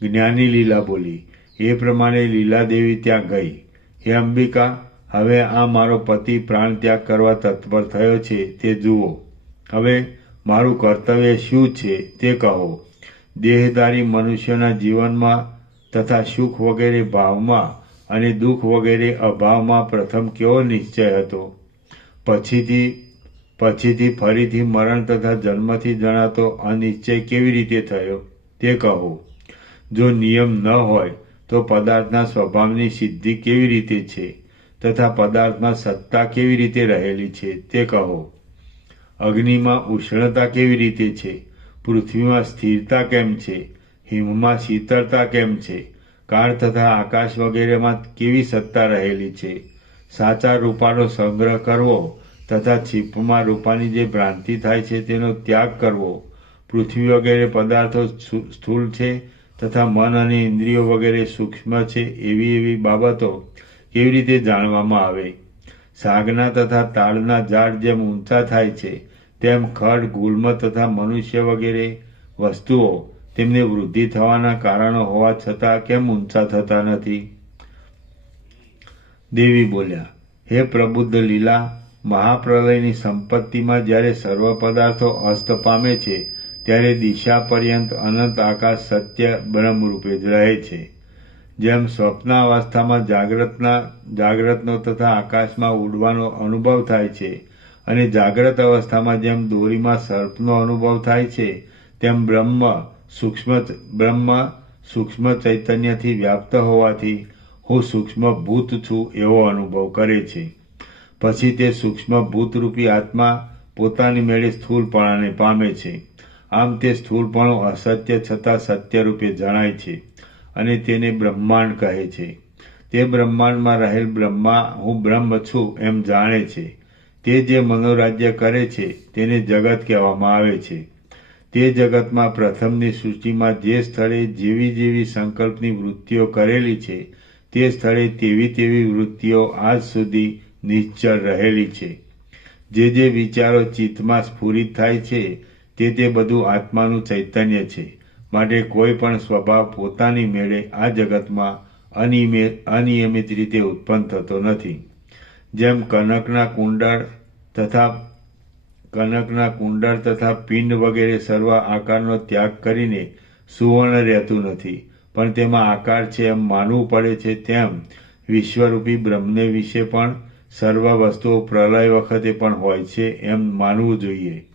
જ્ઞાની લીલા બોલી, એ પ્રમાણે લીલાદેવી ત્યાં ગઈ. હે અંબિકા, હવે આ મારો પતિ પ્રાણ ત્યાગ કરવા તત્પર થયો છે તે જુઓ. હવે મારું કર્તવ્ય શું છે તે કહો. દેહધારી મનુષ્યોના જીવનમાં તથા સુખ વગેરે ભાવમાં અને દુઃખ વગેરે અભાવમાં પ્રથમ કેવો નિશ્ચય હતો? પછીથી ફરીથી મરણ તથા જન્મથી જણાતો અનિશ્ચય કેવી રીતે થયો તે કહો. જો નિયમ ન હોય તો પદાર્થના સ્વભાવની સિદ્ધિ કેવી રીતે છે તથા પદાર્થમાં સત્તા કેવી રીતે રહેલી છે તે કહો. અગ્નિમાં ઉષ્ણતા કેવી રીતે છે? પૃથ્વીમાં સ્થિરતા કેમ છે? હિમમાં શીતળતા કેમ છે? કાળ તથા આકાશ વગેરેમાં કેવી સત્તા રહેલી છે? સાચા રૂપાનો સંગ્રહ કરવો તથા છીપમાં રૂપાની જે ભ્રાંતિ થાય છે તેનો ત્યાગ કરવો. પૃથ્વી વગેરે પદાર્થો સ્થૂળ છે તથા મન અને ઇન્દ્રિયો વગેરે સૂક્ષ્મ છે, એવી બાબતો કેવી રીતે જાણવામાં આવે? સાગના તથા તાડના ઝાડ જેમ ઊંચા થાય છે તેમ ખડ, ગુલ્મ તથા મનુષ્ય વગેરે વસ્તુઓ તેમને વૃદ્ધિ થવાના કારણો હોવા છતાં કેમ ઊંચા થતા નથી? દેવી બોલ્યા, હે પ્રબુદ્ધ લીલા, મહાપ્રલયની સંપત્તિમાં જ્યારે સર્વ પદાર્થો અસ્ત પામે છે ત્યારે દિશા પર્યંત અનંત આકાશ સત્ય બ્રહ્મરૂપે જ રહે છે. જેમ સ્વપ્નાવસ્થામાં જાગ્રતનો તથા આકાશમાં ઉડવાનો અનુભવ થાય છે અને જાગ્રત અવસ્થામાં જેમ દોરીમાં સર્પનો અનુભવ થાય છે તેમ બ્રહ્મ સૂક્ષ્મ ચૈતન્યથી વ્યાપ્ત હોવાથી હું સૂક્ષ્મ ભૂત છું એવો અનુભવ કરે છે. પછી તે સૂક્ષ્મ ભૂતરૂપી આત્મા પોતાની મેળે સ્થૂળપણાને પામે છે. આમ તે સ્થૂળપણું અસત્ય છતાં સત્યરૂપે જણાય છે અને તેને બ્રહ્માંડ કહે છે. તે બ્રહ્માંડમાં રહેલ બ્રહ્મા હું બ્રહ્મ છું એમ જાણે છે. તે જે મનોરાજ્ય કરે છે તેને જગત કહેવામાં આવે છે. તે જગતમાં પ્રથમની સૃષ્ટિમાં જે સ્થળે જેવી સંકલ્પની વૃત્તિઓ કરેલી છે તે સ્થળે તેવી વૃત્તિઓ આજ સુધી નિશ્ચળ રહેલી છે. જે વિચારો ચિત્તમાં સ્ફુરિત થાય છે તે બધું આત્માનું ચૈતન્ય છે. માટે કોઈ પણ સ્વભાવ પોતાની મેળે આ જગતમાં અનિયમિત રીતે ઉત્પન્ન થતો નથી. જેમ કનકના કુંડળ તથા કનકના કુંડળ તથા પિંડ વગેરે સર્વ આકારનો ત્યાગ કરીને સુવર્ણ રહેતું નથી, પણ તેમાં આકાર છે એમ માનવું પડે છે, તેમ વિશ્વરૂપી બ્રહ્મને વિશે પણ સર્વ વસ્તુઓ પ્રલય વખતે પણ હોય છે એમ માનવું જોઈએ.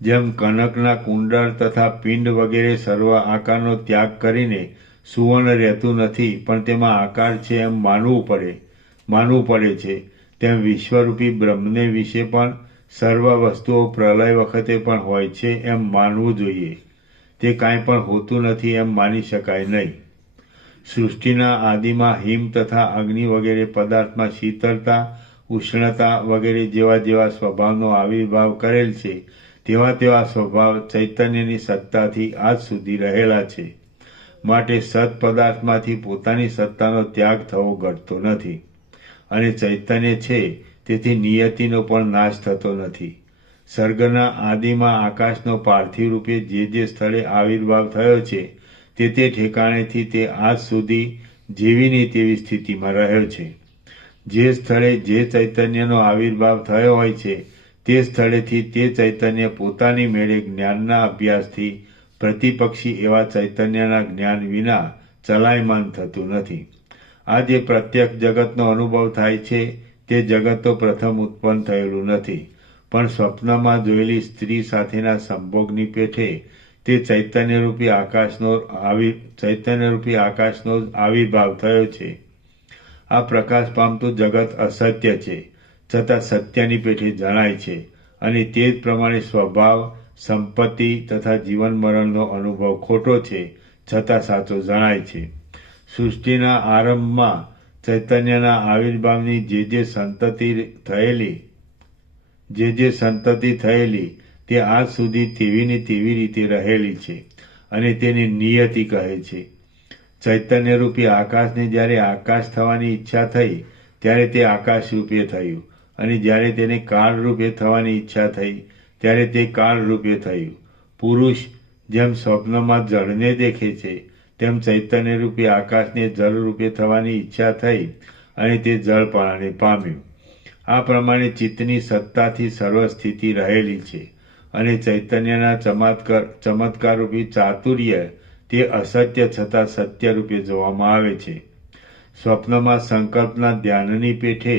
જેમ કનકના કુંડળ તથા પિંડ વગેરે સર્વ આકારનો ત્યાગ કરીને સુવર્ણ રહેતું નથી, પણ તેમાં આકાર છે એમ માનવું પડે છે, તેમ વિશ્વરૂપી બ્રહ્મને વિશે પણ સર્વ વસ્તુઓ પ્રલય વખતે પણ હોય છે એમ માનવું જોઈએ. તે કાંઈ પણ હોતું નથી એમ માની શકાય નહીં. સૃષ્ટિના આદિમાં હિમ તથા અગ્નિ વગેરે પદાર્થમાં શીતળતા, ઉષ્ણતા વગેરે જેવા સ્વભાવનો આવિર્ભાવ કરેલ છે, તેવા સ્વભાવ ચૈતન્યની સત્તાથી આજ સુધી રહેલા છે. માટે સત પદાર્થમાંથી પોતાની સત્તાનો ત્યાગ થવો ઘટતો નથી, અને ચૈતન્ય છે તેથી નિયતિનો પણ નાશ થતો નથી. સર્ગના આદિમાં આકાશનો પાર્થિવ રૂપે જે સ્થળે આવિર્ભાવ થયો છે, તે ઠેકાણેથી તે આજ સુધી જેવીની તેવી સ્થિતિમાં રહ્યો છે. જે સ્થળે જે ચૈતન્યનો આવિર્ભાવ થયો હોય છે, તે સ્થળેથી તે ચૈતન્ય પોતાની મેળે જ્ઞાનના અભ્યાસથી પ્રતિપક્ષી એવા ચૈતન્યના જ્ઞાન વિના ચલાયમાન થતું નથી. આ જે પ્રત્યક્ષ જગતનો અનુભવ થાય છે, તે જગત તો પ્રથમ ઉત્પન્ન થયેલું નથી, પણ સ્વપ્નમાં જોયેલી સ્ત્રી સાથેના સંભોગની પેઠે તે ચૈતન્યરૂપી આકાશનો જ આવિર્ભાવ થયો છે. આ પ્રકાશ પામતું જગત અસત્ય છે, છતાં સત્યની પેઠે જણાય છે, અને તે જ પ્રમાણે સ્વભાવ, સંપત્તિ તથા જીવન મરણનો અનુભવ ખોટો છે, છતાં સાચો જણાય છે. સૃષ્ટિના આરંભમાં ચૈતન્યના આવિર્ભાવની જે સંતતિ થયેલી તે આજ સુધી તેવીની તેવી રીતે રહેલી છે, અને તેને નિયતિ કહે છે. ચૈતન્યરૂપી આકાશને જ્યારે આકાશ થવાની ઈચ્છા થઈ, ત્યારે તે આકાશ રૂપે થયું, અને જ્યારે તેને કાળ રૂપે થવાની ઈચ્છા થઈ, ત્યારે તે કાળ રૂપે થયું. પુરુષ જેમ સ્વપ્નમાં જળને દેખે છે, તેમ ચૈતન્યરૂપી આકાશને જળ રૂપે થવાની ઈચ્છા થઈ, અને તે જળપણાને પામ્યું. આ પ્રમાણે ચિત્તની સત્તાથી સર્વ સ્થિતિ રહેલી છે, અને ચૈતન્યના ચમત્કારરૂપી ચાતુર્ય તે અસત્ય છતાં સત્ય રૂપે જોવામાં આવે છે. સ્વપ્નમાં સંકલ્પના ધ્યાનની પેઠે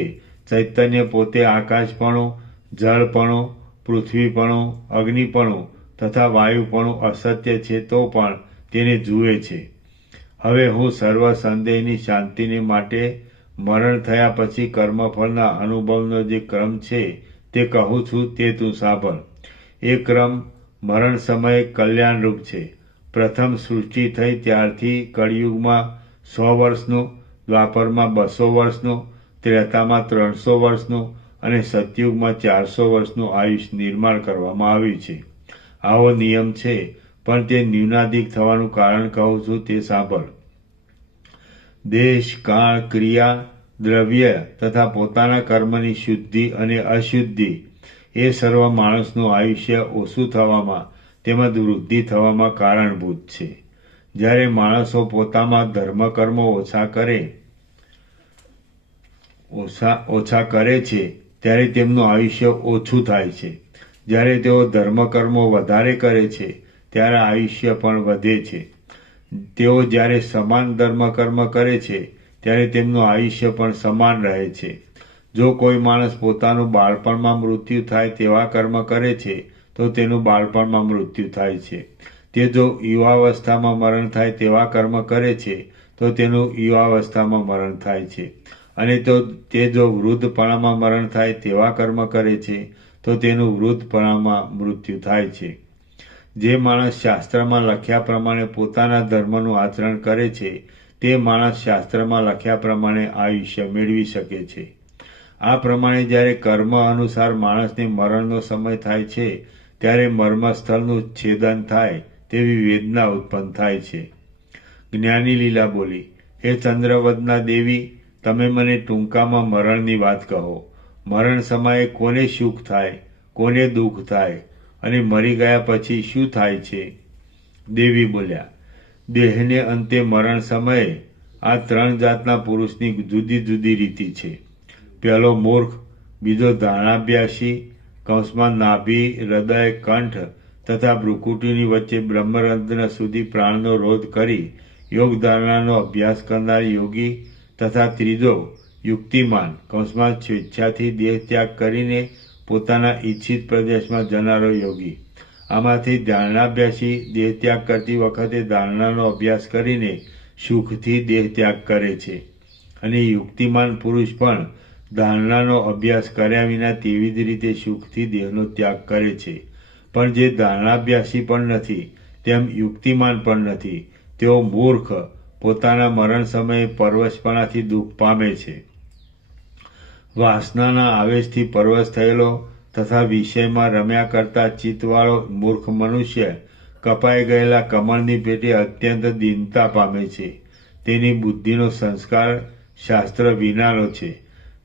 ચૈતન્ય પોતે આકાશપણું, જળપણું, પૃથ્વીપણું, અગ્નિપણું તથા વાયુપણું અસત્ય છે તો પણ તેને જુએ છે. હવે હું સર્વ સંદેહની શાંતિને માટે મરણ થયા પછી કર્મફળના અનુભવનો જે ક્રમ છે તે કહું છું, તે તું સાંભળ. એ ક્રમ મરણ સમયે કલ્યાણરૂપ છે. પ્રથમ સૃષ્ટિ થઈ ત્યારથી કળિયુગમાં 100 વર્ષનું, દ્વાપરમાં 200 વર્ષનું, ત્રેતામાં 300 વર્ષનું અને સતયુગમાં 400 વર્ષનું આયુષ્ય નિર્માણ કરવામાં આવ્યું છે. આવો નિયમ છે, પણ તે ન્યૂનાધિક થવાનું કારણ કહું છું, તે સાંભળ. દેશ, કાળ, ક્રિયા, દ્રવ્ય તથા પોતાના કર્મની શુદ્ધિ અને અશુદ્ધિ એ સર્વ માણસનું આયુષ્ય ઓછું થવામાં તેમજ વૃદ્ધિ થવામાં કારણભૂત છે. જ્યારે માણસો પોતામાં ધર્મકર્મો ઓછા કરે છે, ત્યારે તેમનું આયુષ્ય ઓછું થાય છે. જ્યારે તેઓ ધર્મકર્મો વધારે કરે છે, ત્યારે આયુષ્ય પણ વધે છે. તેઓ જ્યારે સમાન ધર્મકર્મ કરે છે, ત્યારે તેમનું આયુષ્ય પણ સમાન રહે છે. જો કોઈ માણસ પોતાનું બાળપણમાં મૃત્યુ થાય તેવા કર્મ કરે છે, તો તેનું બાળપણમાં મૃત્યુ થાય છે. તે જો યુવાવસ્થામાં મરણ થાય તેવા કર્મ કરે છે, તો તેનું યુવાવસ્થામાં મરણ થાય છે. અને તે જો વૃદ્ધપણામાં મરણ થાય તેવા કર્મ કરે છે, તો તેનું વૃદ્ધપણામાં મૃત્યુ થાય છે. જે માણસ શાસ્ત્રમાં લખ્યા પ્રમાણે પોતાના ધર્મનું આચરણ કરે છે, તે માણસ શાસ્ત્રમાં લખ્યા પ્રમાણે આયુષ્ય મેળવી શકે છે. આ પ્રમાણે જ્યારે કર્મ અનુસાર માણસને મરણનો સમય થાય છે, ત્યારે મર્મસ્થળનું છેદન થાય તેવી વેદના ઉત્પન્ન થાય છે. જ્ઞાની લીલા બોલી, હે ચંદ્રવદના દેવી, તમે મને ટૂંકામાં મરણની વાત કહો. મરણ સમયે કોને સુખ થાય, કોને દુઃખ થાય, અને મરી ગયા પછી શું થાય છે? દેવી બોલ્યા, દેહને અંતે મરણ સમયે આ 3 જાતના પુરુષની જુદી જુદી રીતિ છે. પહેલો મૂર્ખ, બીજો ધારણાભ્યાસી કૌંસમાં નાભી, હૃદય, કંઠ તથા ભ્રુકુટીની વચ્ચે બ્રહ્મરંધ્ર સુધી પ્રાણનો રોધ કરી યોગ ધારણાનો અભ્યાસ કરનાર યોગી તથા ત્રીજો યુક્તિમાન કૌંસમાં સ્વેચ્છાથી દેહ ત્યાગ કરીને પોતાના ઈચ્છિત પ્રદેશમાં જનારો યોગી. આમાંથી ધારણાભ્યાસી દેહ ત્યાગ કરતી વખતે ધારણાનો અભ્યાસ કરીને સુખથી દેહ ત્યાગ કરે છે અને યુક્તિમાન પુરુષ પણ ધારણાનો અભ્યાસ કર્યા વિના તેવી જ રીતે સુખથી દેહનો ત્યાગ કરે છે. પણ જે ધારણાભ્યાસી પણ નથી તેમ યુક્તિમાન પણ નથી તેઓ મૂર્ખ પોતાના મરણ સમયે પરવશપણાથી દુઃખ પામે છે. વાસનાના આવેશથી પરવશ થયેલો તથા વિષયમાં રમ્યા કરતા ચિત્તવાળો મૂર્ખ મનુષ્ય કપાઈ ગયેલા કમળની પેટે અત્યંત દીનતા પામે છે. તેની બુદ્ધિનો સંસ્કાર શાસ્ત્ર વિનાનો છે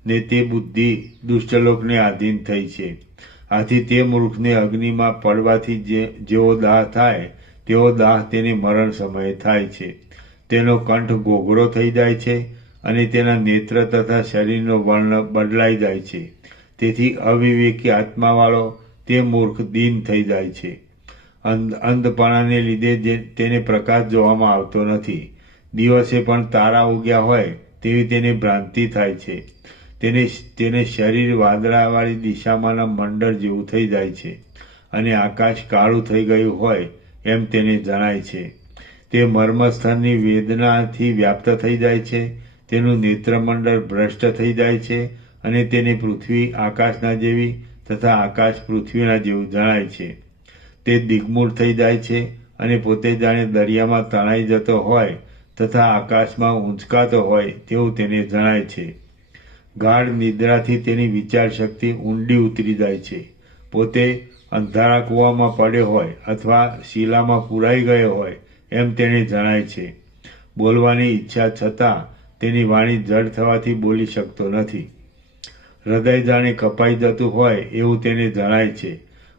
ને તે બુદ્ધિ દુષ્ટલોકને આધીન થઈ છે. આથી તે મૂર્ખને અગ્નિમાં પડવાથી જેવો દાહ થાય તેવો દાહ તેને મરણ સમયે થાય છે. તેનો કંઠ ઘોઘરો થઈ જાય છે અને તેના નેત્ર તથા શરીરનો વર્ણ બદલાઈ જાય છે. તેથી અવિવેકી આત્માવાળો તે મૂર્ખ દીન થઈ જાય છે. અંધપણાને લીધે તેને પ્રકાશ જોવામાં આવતો નથી. દિવસે પણ તારા ઉગ્યા હોય તેવી તેને ભ્રાંતિ થાય છે. તેને શરીર વાદળાવાળી દિશામાંના મંડળ જેવું થઈ જાય છે અને આકાશ કાળું થઈ ગયું હોય એમ તેને જણાય છે. તે મર્મસ્થળની વેદનાથી વ્યાપ્ત થઈ જાય છે. તેનું નેત્રમંડળ ભ્રષ્ટ થઈ જાય છે અને તેને પૃથ્વી આકાશના જેવી તથા આકાશ પૃથ્વીના જેવું જણાય છે. તે દિગ્મૂઢ થઈ જાય છે અને પોતે જાણે દરિયામાં તણાઈ જતો હોય તથા આકાશમાં ઊંચકાતો હોય તેવું તેને જણાય છે. ગાઢ નિદ્રાથી તેની વિચાર શક્તિ ઊંડી ઉતરી જાય છે. પોતે અંધારા કૂવામાં પડ્યો હોય અથવા શિલામાં પૂરાઈ ગયો હોય એમ તેને જણાય છે. બોલવાની ઈચ્છા છતાં તેની વાણી જડ થવાથી બોલી શકતો નથી. હૃદય જાણે કપાઈ જતું હોય એવું તેને જણાય છે.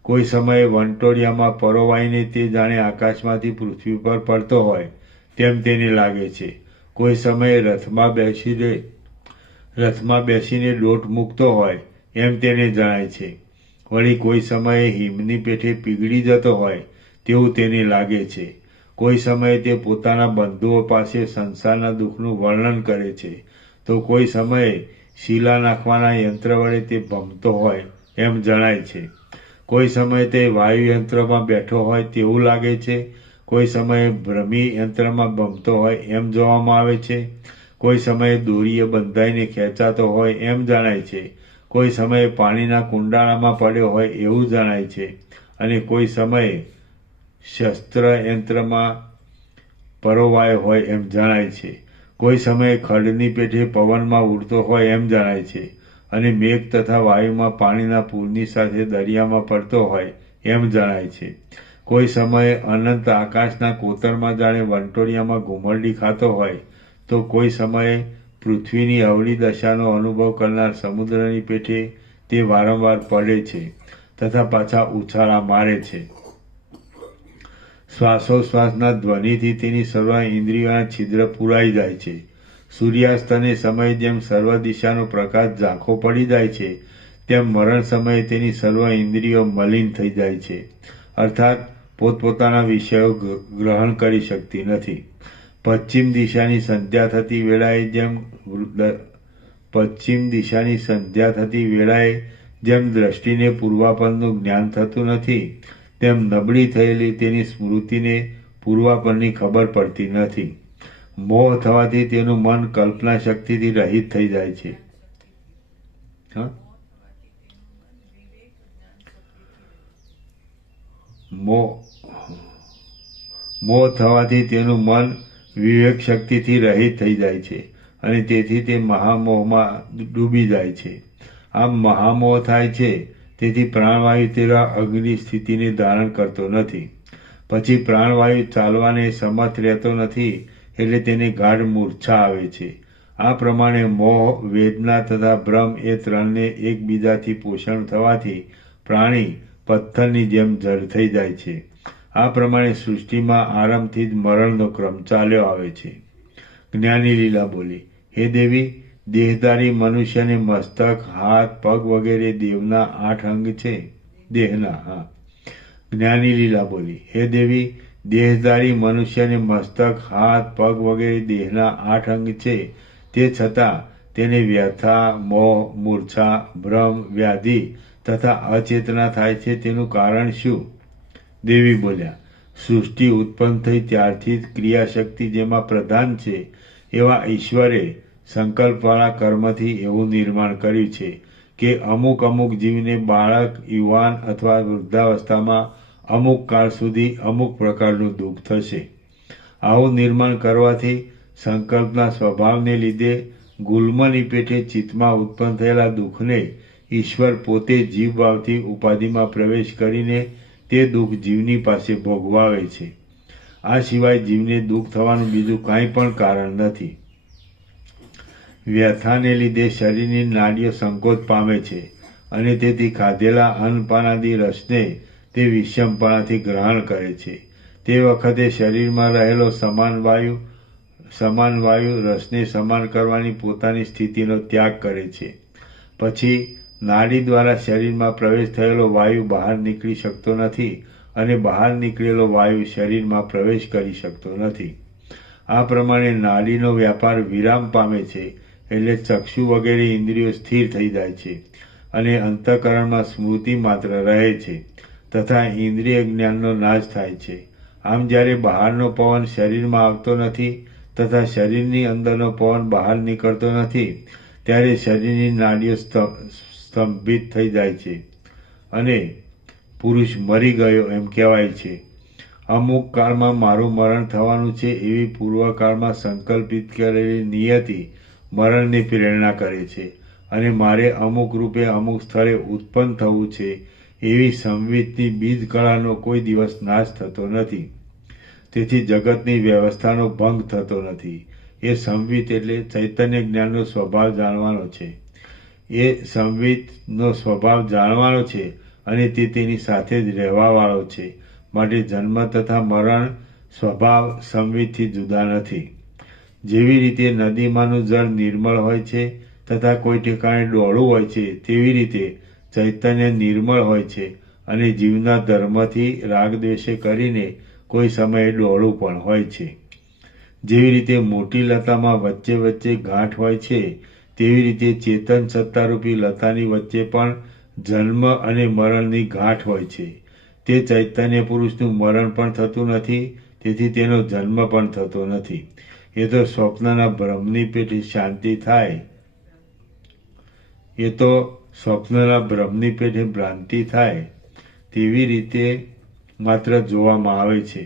કોઈ સમયે વંટોળિયામાં પરોવાઈને તે જાણે આકાશમાંથી પૃથ્વી પર પડતો હોય તેમ તેને લાગે છે. કોઈ સમયે રથમાં બેસીને દોટ મૂકતો હોય એમ તેને જણાય છે. વળી કોઈ સમયે હિમની પેઠે પીગળી જતો હોય તેવું તેને લાગે છે. કોઈ સમયે તે પોતાના બંધુઓ પાસે સંસારના દુઃખનું વર્ણન કરે છે તો કોઈ સમયે શીલા નાખવાના યંત્ર વડે તે ભમતો હોય એમ જણાય છે. કોઈ સમયે તે વાયુયંત્રમાં બેઠો હોય તેવું લાગે છે. કોઈ સમયે ભ્રમી યંત્રમાં ભમતો હોય એમ જોવામાં આવે છે. કોઈ સમયે દોરીએ બંધાઈને ખેંચાતો હોય એમ જણાય છે. કોઈ સમયે પાણીના કુંડાળામાં પડ્યો હોય એવું જણાય છે અને કોઈ સમયે શસ્ત્ર યંત્રમાં પરોવાયો હોય એમ જણાય છે. કોઈ સમયે ખડની પેઠે પવનમાં ઉડતો હોય એમ જણાય છે અને મેઘ તથા વાયુમાં પાણીના પૂરની સાથે દરિયામાં પડતો હોય એમ જણાય છે. કોઈ સમયે અનંત આકાશના કોતરમાં જાણે વંટોળિયામાં ઘુમરડી ખાતો હોય તો કોઈ સમયે પૃથ્વીની અવળી દશાનો અનુભવ કરનાર સમુદ્રની પેઠે તે વારંવાર પડે છે તથા પાછા ઉછાળા મારે છે. શ્વાસોશ્વાસના ધ્વનિથી તેની સર્વ ઇન્દ્રિયોના છિદ્ર પૂરાઈ જાય છે. સૂર્યાસ્તને સમયે જેમ સર્વ દિશાનો પ્રકાશ ઝાંખો પડી જાય છે તેમ મરણ સમયે તેની સર્વ ઇન્દ્રિયો મલિન થઈ જાય છે. અર્થાત પોતપોતાના વિષયો ગ્રહણ કરી શકતી નથી. પશ્ચિમ દિશાની સંધ્યા થતી વેળાએ જેમ દ્રષ્ટિને પૂર્વાપરનું જ્ઞાન થતું નથી તેમ નબળી થયેલી તેની સ્મૃતિને પૂર્વાપરની ખબર પડતી નથી. મોહ થવાથી તેનું મન કલ્પના શક્તિથી રહિત થઈ જાય છે. મોહ થવાથી તેનું મન વિવેક શક્તિથી રહિત થઈ જાય છે અને તેથી તે મહામોહમાં ડૂબી જાય છે. આમ મહામોહ થાય છે તેથી પ્રાણવાયુ તેના અગ્નિ સ્થિતિને ધારણ કરતો નથી. પછી પ્રાણવાયુ ચાલવાને સમર્થ રહેતો નથી એટલે તેને ગાઢ મૂર્છા આવે છે. આ પ્રમાણે મોહ, વેદના તથા ભ્રમ એ ત્રણને એકબીજાથી પોષણ થવાથી પ્રાણી પથ્થરની જેમ જડ થઈ જાય છે. આ પ્રમાણે સૃષ્ટિમાં આરંભથી જ મરણનો ક્રમ ચાલ્યો આવે છે. જ્ઞાની લીલા બોલી, હે દેવી, દેહધારી મનુષ્યને મસ્તક, હાથ, પગ વગેરે દેવના 8 અંગ છે. દેહના. જ્ઞાની લીલા બોલી, હે દેવી, દેહધારી મનુષ્યને મસ્તક, હાથ, પગ વગેરે દેહના 8 અંગ છે. તે છતાં તેને વ્યથા, મોહ, મૂર્છા, ભ્રમ, વ્યાધિ તથા અચેતના થાય છે. તેનું કારણ શું? દેવી બોલ્યા, સૃષ્ટિ ઉત્પન્ન થઈ ત્યારથી જ ક્રિયાશક્તિ જેમાં પ્રધાન છે એવા ઈશ્વરે સંકલ્પવાળા કર્મથી એવું નિર્માણ કર્યું છે કે અમુક અમુક જીવને બાળક, યુવાન અથવા વૃદ્ધાવસ્થામાં અમુક કાળ સુધી અમુક પ્રકારનું દુઃખ થશે. આવું નિર્માણ કરવાથી સંકલ્પના સ્વભાવને લીધે ગુલ્મની પેઠે ચિત્તમાં ઉત્પન્ન થયેલા દુઃખને ઈશ્વર પોતે જીવ ભાવથી ઉપાધિમાં પ્રવેશ કરીને તે દુઃખ જીવની પાસે ભોગવાવે છે. આ સિવાય જીવને દુઃખ થવાનું બીજું કાંઈ પણ કારણ નથી. વ્યથાને લીધે શરીરની નાડીઓ સંકોચ પામે છે અને તેથી ખાધેલા અન્નપાનાદિ રસને તે વિષમપણાથી ગ્રહણ કરે છે. તે વખતે શરીરમાં રહેલો સમાન વાયુ રસને સમાન કરવાની પોતાની સ્થિતિનો ત્યાગ કરે છે. પછી નાડી દ્વારા શરીરમાં પ્રવેશ થયેલો વાયુ બહાર નીકળી શકતો નથી અને બહાર નીકળેલો વાયુ શરીરમાં પ્રવેશ કરી શકતો નથી. આ પ્રમાણે નાડીનો વ્યાપાર વિરામ પામે છે. એટલે ચક્ષુ વગેરે ઇન્દ્રિયો સ્થિર થઈ જાય છે અને અંતઃકરણમાં સ્મૃતિ માત્ર રહે છે તથા ઇન્દ્રિય જ્ઞાનનો નાશ થાય છે. આમ જ્યારે બહારનો પવન શરીરમાં આવતો નથી તથા શરીરની અંદરનો પવન બહાર નીકળતો નથી ત્યારે શરીરની નાડીઓ સ્તંભિત થઈ જાય છે અને પુરુષ મરી ગયો એમ કહેવાય છે. અમુક કાળમાં મારું મરણ થવાનું છે એવી પૂર્વકાળમાં સંકલ્પિત કરેલી નિયતિ મરણની પ્રેરણા કરે છે અને મારે અમુક રૂપે અમુક સ્થળે ઉત્પન્ન થવું છે એવી સંવિતની બીજ કળાનો કોઈ દિવસ નાશ થતો નથી. તેથી જગતની વ્યવસ્થાનો ભંગ થતો નથી. એ સંવિત એટલે ચૈતન્ય જ્ઞાનનો સ્વભાવ જાણવાનો છે. એ સંવિતનો સ્વભાવ જાણવાનો છે અને તે તેની સાથે જ રહેવાવાળો છે. માટે જન્મ તથા મરણ સ્વભાવ સંવિતથી જુદા નથી. જેવી રીતે નદીમાંનું જળ નિર્મળ હોય છે તથા કોઈ ઠેકાણે ડોળું હોય છે તેવી રીતે ચૈતન્ય નિર્મળ હોય છે અને જીવના ધર્મથી રાગદ્વેષે કરીને કોઈ સમયે ડોળું પણ હોય છે. જેવી રીતે મોટી લતામાં વચ્ચે વચ્ચે ગાંઠ હોય છે તેવી રીતે ચેતન સત્તારૂપી લતાની વચ્ચે પણ જન્મ અને મરણની ગાંઠ હોય છે. તે ચૈતન્ય પુરુષનું મરણ પણ થતું નથી, તેથી તેનો જન્મ પણ થતો નથી. એ તો સ્વપ્નના ભ્રમની પેઠે શાંતિ થાય, એ તો સ્વપ્નના ભ્રમની પેઠે ભ્રાંતિ થાય તેવી રીતે માત્ર જોવામાં આવે છે.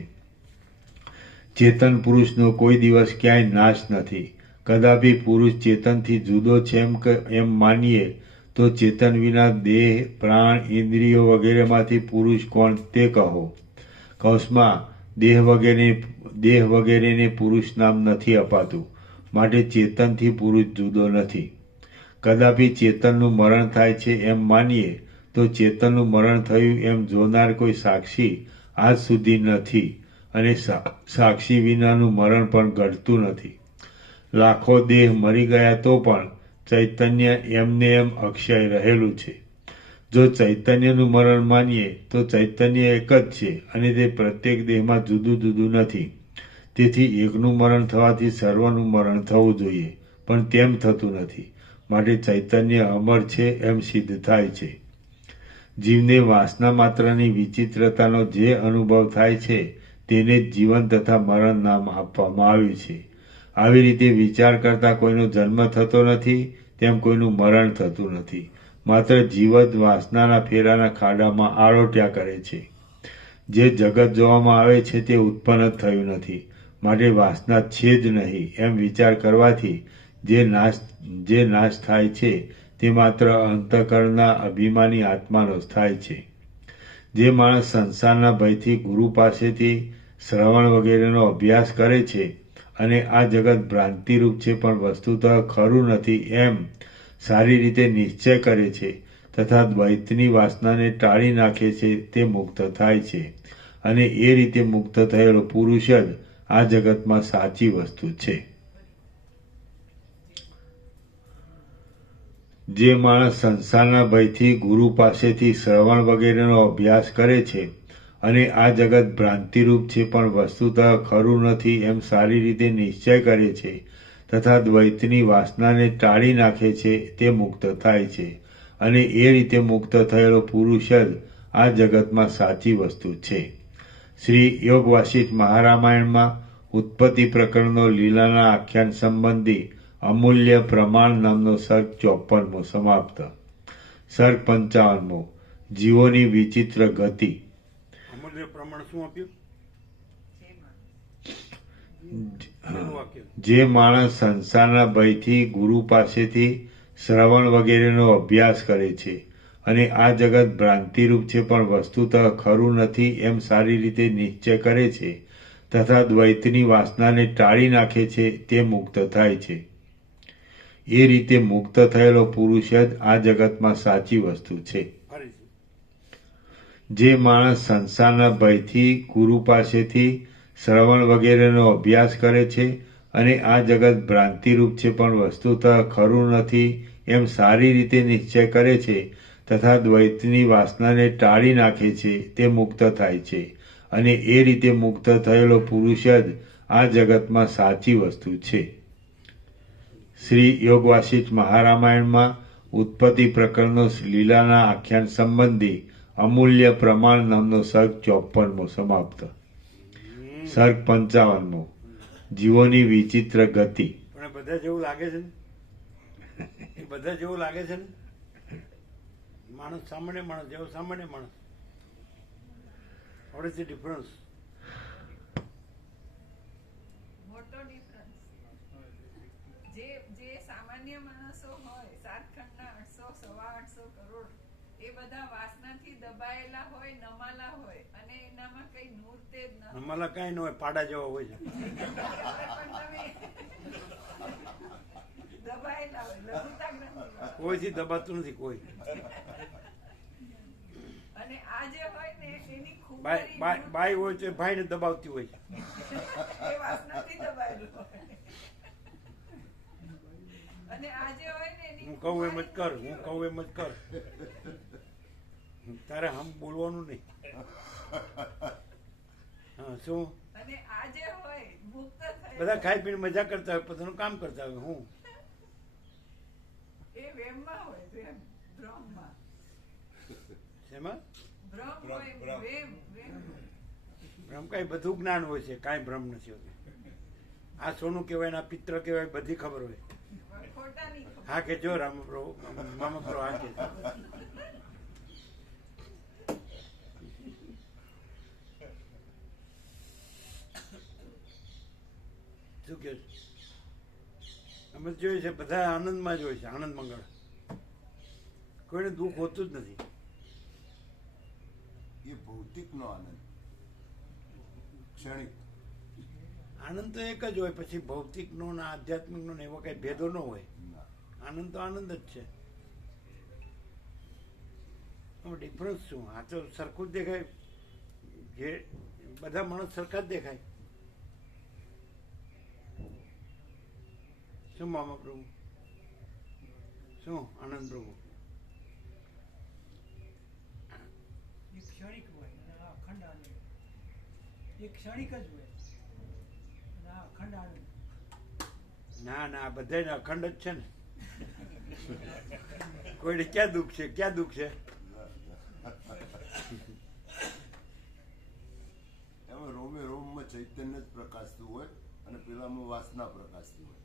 ચેતન પુરુષનો કોઈ દિવસ ક્યાંય નાશ નથી. કદાપી પુરુષ ચેતનથી જુદો છે એમ માનીએ તો ચેતન વિના દેહ, પ્રાણ, ઇન્દ્રિયો વગેરેમાંથી પુરુષ કોણ તે કહો. કૌંસમાં દેહ વગેરેને પુરુષ નામ નથી અપાતું, માટે ચેતનથી પુરુષ જુદો નથી. કદાપી ચેતનનું મરણ થાય છે એમ માનીએ તો ચેતનનું મરણ થયું એમ જોનાર કોઈ સાક્ષી આજ સુધી નથી અને સાક્ષી વિનાનું મરણ પણ ઘટતું નથી. લાખો દેહ મરી ગયા તો પણ ચૈતન્ય એમને એમ અક્ષય રહેલું છે. જો ચૈતન્યનું મરણ માનીએ તો ચૈતન્ય એક જ છે અને તે પ્રત્યેક દેહમાં જુદું જુદું નથી. તેથી એકનું મરણ થવાથી સર્વનું મરણ થવું જોઈએ, પણ તેમ થતું નથી. માટે ચૈતન્ય અમર છે એમ સિદ્ધ થાય છે. જીવને વાસના માત્રની વિચિત્રતાનો જે અનુભવ થાય છે તેને જ જીવન તથા મરણ નામ આપવામાં આવ્યું છે. આવી રીતે વિચાર કરતા કોઈનો જન્મ થતો નથી, તેમ કોઈનું મરણ થતું નથી. માત્ર જીવ જ વાસનાના ફેરાના ખાડામાં આરોટ્યા કરે છે. જે જગત જોવામાં આવે છે તે ઉત્પન્ન જ થયું નથી, માટે વાસના છે જ નહીં એમ વિચાર કરવાથી જે નાશ થાય છે તે માત્ર અંતઃકરણના અભિમાની આત્માનો જ થાય છે. જે માણસ સંસારના ભયથી ગુરુ પાસેથી શ્રવણ વગેરેનો અભ્યાસ કરે છે અને આ જગત ભ્રાંતિરૂપ છે પણ વસ્તુતઃ ખરું નથી એમ સારી રીતે નિશ્ચય કરે છે તથા દ્વૈતની વાસનાને ટાળી નાખે છે તે મુક્ત થાય છે. અને એ રીતે મુક્ત થયેલો પુરુષ જ આ જગતમાં સાચી વસ્તુ છે. જે માણસ સંસારના ભયથી ગુરુ પાસેથી શ્રવણ વગેરેનો અભ્યાસ કરે છે અને આ જગત ભ્રાંતિરૂપ છે પણ વસ્તુતઃ ખરું નથી એમ સારી રીતે નિશ્ચય કરે છે તથા દ્વૈતની વાસનાને ટાળી નાખે છે તે મુક્ત થાય છે અને એ રીતે મુક્ત થયેલો પુરુષ જ આ જગતમાં સાચી વસ્તુ છે. શ્રી યોગ વાસિષ્ઠ મહારામાયણમાં ઉત્પત્તિ પ્રકરણનો લીલાના આખ્યાન સંબંધી અમૂલ્ય પ્રમાણ નામનો સર્ગ 54મો સમાપ્ત. સર્ગ 55મો જીવોની વિચિત્ર ગતિ. અમૂલ્ય પ્રમાણ શું આપ્યું? જે માણસ સંસારના ભયથી ગુરુ પાસેથી શ્રવણ વગેરેનો અભ્યાસ કરે છે અને આ જગત ભ્રાંતિરૂપ છે પણ વસ્તુતઃ ખરું નથી એમ સારી રીતે નિશ્ચય કરે છે તથા દ્વૈતની વાસનાને ટાળી નાખે છે તે મુક્ત થાય છે. એ રીતે મુક્ત થયેલો પુરુષ જ આ જગતમાં સાચી વસ્તુ છે. જે માણસ સંસારના ભયથી ગુરુ પાસેથી શ્રવણ વગેરેનો અભ્યાસ કરે છે અને આ જગત ભ્રાંતિરૂપ છે પણ વસ્તુતઃ ખરું નથી એમ સારી રીતે નિશ્ચય કરે છે તથા દ્વૈતની વાસનાને ટાળી નાખે છે તે મુક્ત થાય છે અને એ રીતે મુક્ત થયેલો પુરુષ જ આ જગતમાં સાચી વસ્તુ છે. શ્રી યોગ વાસિષ્ઠ મહારામાયણમાં ઉત્પત્તિ પ્રકરણનો લીલાના આખ્યાન સંબંધી અમૂલ્ય પ્રમાણ નામનો સર્ગ 54મો સમાપ્ત. સર્ગ 55મો જીવોની વિચિત્ર ગતિ. પણ બધા જેવું લાગે છે ને, એ બધા જેવું લાગે છે ને. માણસ સામાન્ય માણસ જેવો સામાન્ય માણસ. What is the difference? મોટો ડિફરન્સ. જે સામાન્ય માણસો હોય 7 ખંડના 800 850 કરોડ એ બધા વાસનાથી દબાયેલા હોય, નમાલા હોય અને એનામાં કઈ નૂર તે જ ન હોય. નમાલા કાંઈ ન હોય, પાડા જેવા હોય છે. પણ તમે દબાયેલા હોય, લઘુતા ગ્રંથિ કોઈથી દબાતું નથી કોઈ. અને આ જે હોય ને એની ખૂબ બાઈ હોય તો ભાઈને દબાવતી હોય. એ વાસનાથી દબાયેલું હોય. અને આ જે હોય ને એની હું કહું એમ જ કર, હું કહું એમ જ કર. તારે હમ બોલવાનું નહીં. હા શું? અને આ જે હોય મુક્ત થાય બધા ખાઈ પીને મજા કરતા હોય, પોતાનું કામ કરતા હોય. હું એ વેમમાં હોય, વેમ ભ્રમમાં. શેમાં? ભ્રમ હોય, વેમ વેમ. ભ્રમ કાંઈ બધું જ્ઞાન હોય છે, કાંઈ ભ્રમ નથી હોતું. આ સોનું કહેવાય ને આ પિત્ર કહેવાય બધી ખબર હોય. ખોટા નહીં. હા કે જો રામપ્રો મામપ્રો હા કે શું કે અમે જોઈએ છે બધા આનંદમાં જ હોય છે, આનંદ મંગળ. કોઈને દુઃખ હોતું જ નથી. એ ભૌતિકનો આનંદ, ક્ષણિક આનંદ તો એક જ હોય, પછી ભૌતિકનો ને આધ્યાત્મિકનો ને એવો કઈ ભેદો ન હોય. આનંદ તો આનંદ જ છે. ડિફરન્સ શું? આ તો સરખું જ દેખાય. જે બધા માણસ સરખા જ દેખાય. શું મામા પ્રભુ? શું આનંદ પ્રભુ? એક ક્ષણિક હોય અને આ અખંડ આનંદ. એક ક્ષણિક જ હોય અને આ અખંડ આનંદ. ના ના, બધાને અખંડ જ છે ને. કોઈને ક્યાં દુઃખ છે? ક્યાં દુઃખ છે? એમાં રોમે રોમમાં ચૈતન્ય જ પ્રકાશતું હોય અને પેલામાં વાસના પ્રકાશતી હોય.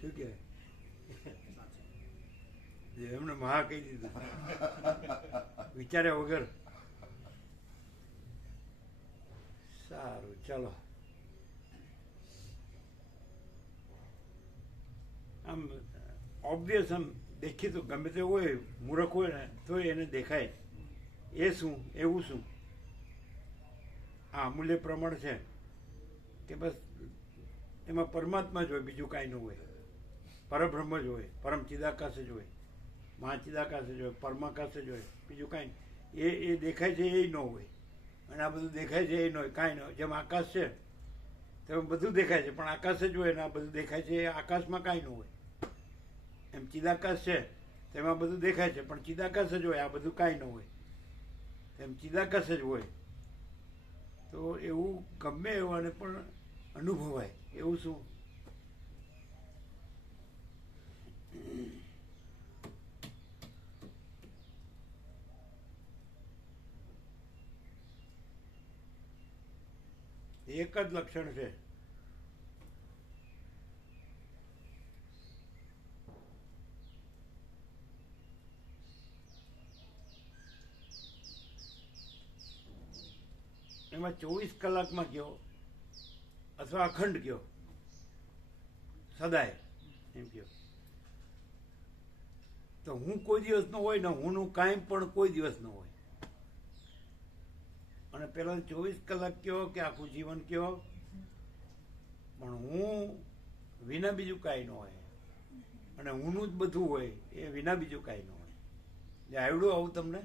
શું કે એમને મહા કહી દીધું વિચાર્યા વગર. સારું, ચાલો. આમ ઓબ્વિયસ, આમ દેખીતું ગમે તે હોય, મૂર્ખ હોય ને તો એને દેખાય એ શું, એવું શું. આ અમૂલ્ય પ્રમાણ છે કે બસ એમાં પરમાત્મા જ હોય, બીજું કાંઈ ન હોય. પરબ્રહ્મ જ હોય, પરમ ચિદાકાશ જ હોય, મહાચિદાકાશ જ હોય, પરમાકાશ જ હોય, બીજું કાંઈ. એ દેખાય છે એ ન હોય. અને આ બધું દેખાય છે એ ન હોય, કાંઈ ન હોય. જેમ આકાશ છે તેમ બધું દેખાય છે, પણ આકાશ જ હોય ને આ બધું દેખાય છે એ આકાશમાં કાંઈ ન હોય. એમ ચિદાકાશ છે તેમાં બધું દેખાય છે, પણ ચિદાકાશ જ હોય, આ બધું કાંઈ ન હોય. એમ ચિદાકાશ જ હોય. તો એવું ગમે એવાને પણ અનુભવાય. એવું શું? એક જ લક્ષણ છે. એમાં 24 કલાકમાં કયો અથવા અખંડ કયો, સદાય એમ કયો. તો હું કોઈ દિવસ ન હોય ને હુંનું કાંઈ પણ કોઈ દિવસ ન હોય. અને પેલા 24 કલાક કયો કે આખું જીવન કયો, પણ હું વિના બીજું કાંઈ ન હોય. અને હુંનું જ બધું હોય એ વિના બીજું કાંઈ ન હોય. જે આવડું આવું તમને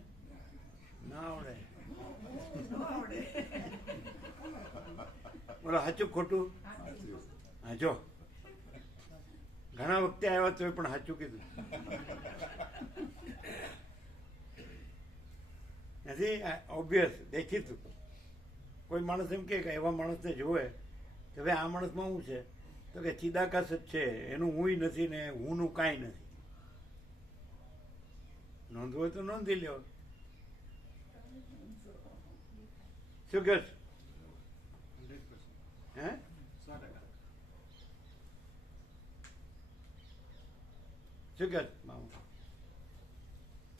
ના આવડે. બોલો સાચું ખોટું? હા, જો ઘણા વખતે આવ્યા તો પણ સાચું કીધું નથી. ઓબ્વિયસ દેખીતું. કોઈ માણસ એમ કે એવા માણસને જોવે કે ભાઈ આ માણસમાં શું છે, તો કે ચિદાકાશ જ છે, એનું હુંય નથી ને હુંનું કાંઈ નથી. નોંધવું હોય તો નોંધી લ્યો. શું કહે? હે? શું કહે?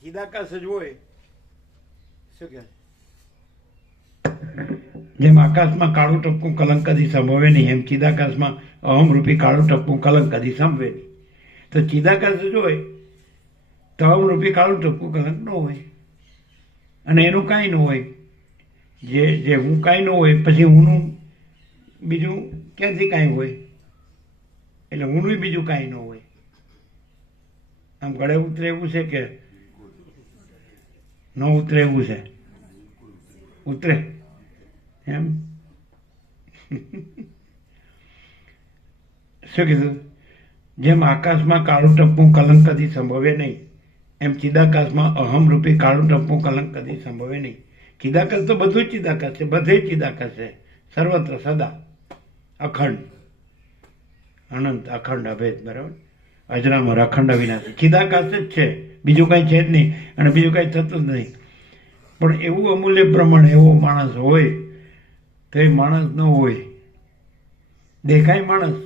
ચિદાકાશ જ હોય. શું કહે? જેમ આકાશમાં કાળું ટપકું કલંક કદી સંભવે નહીં, એમ ચિદાકાશમાં અહમરૂપી કાળું ટપકું કલંક કદી સંભવે નહીં. તો ચિદાકાશ જ હોય તો અહમરૂપી કાળું ટપકું કલંક ન હોય, અને એનું કાંઈ ન હોય. જે હું કાંઈ ન હોય પછી હુંનું બીજું ક્યાંથી કાંઈ હોય? એટલે હુંનું બીજું કાંઈ ન હોય. આમ ગળે ઉતરે એવું છે કે ન ઉતરે એવું છે? ઉતરે એમ. શું કીધું? જેમ આકાશમાં કાળું ટપકું કલંક કદી સંભવે નહીં, એમ ચિદાકાશમાં અહમરૂપી કાળું ટપકું કલંક કદી સંભવે નહીં. ચિદાકાશ તો બધું જ ચિદાકાશ છે, બધે ચિદાકાશ છે, સર્વત્ર સદા અખંડ અનંત અખંડ અભેદ. બરાબર? અજરામર અખંડ અવિનાશી ચિદાકાશ જ છે, બીજું કાંઈ છે જ નહીં, અને બીજું કાંઈ થતું જ નહીં. પણ એવું અમૂલ્ય પ્રમાણ એવો માણસ હોય તો એ માણસ ન હોય. દેખાય માણસ,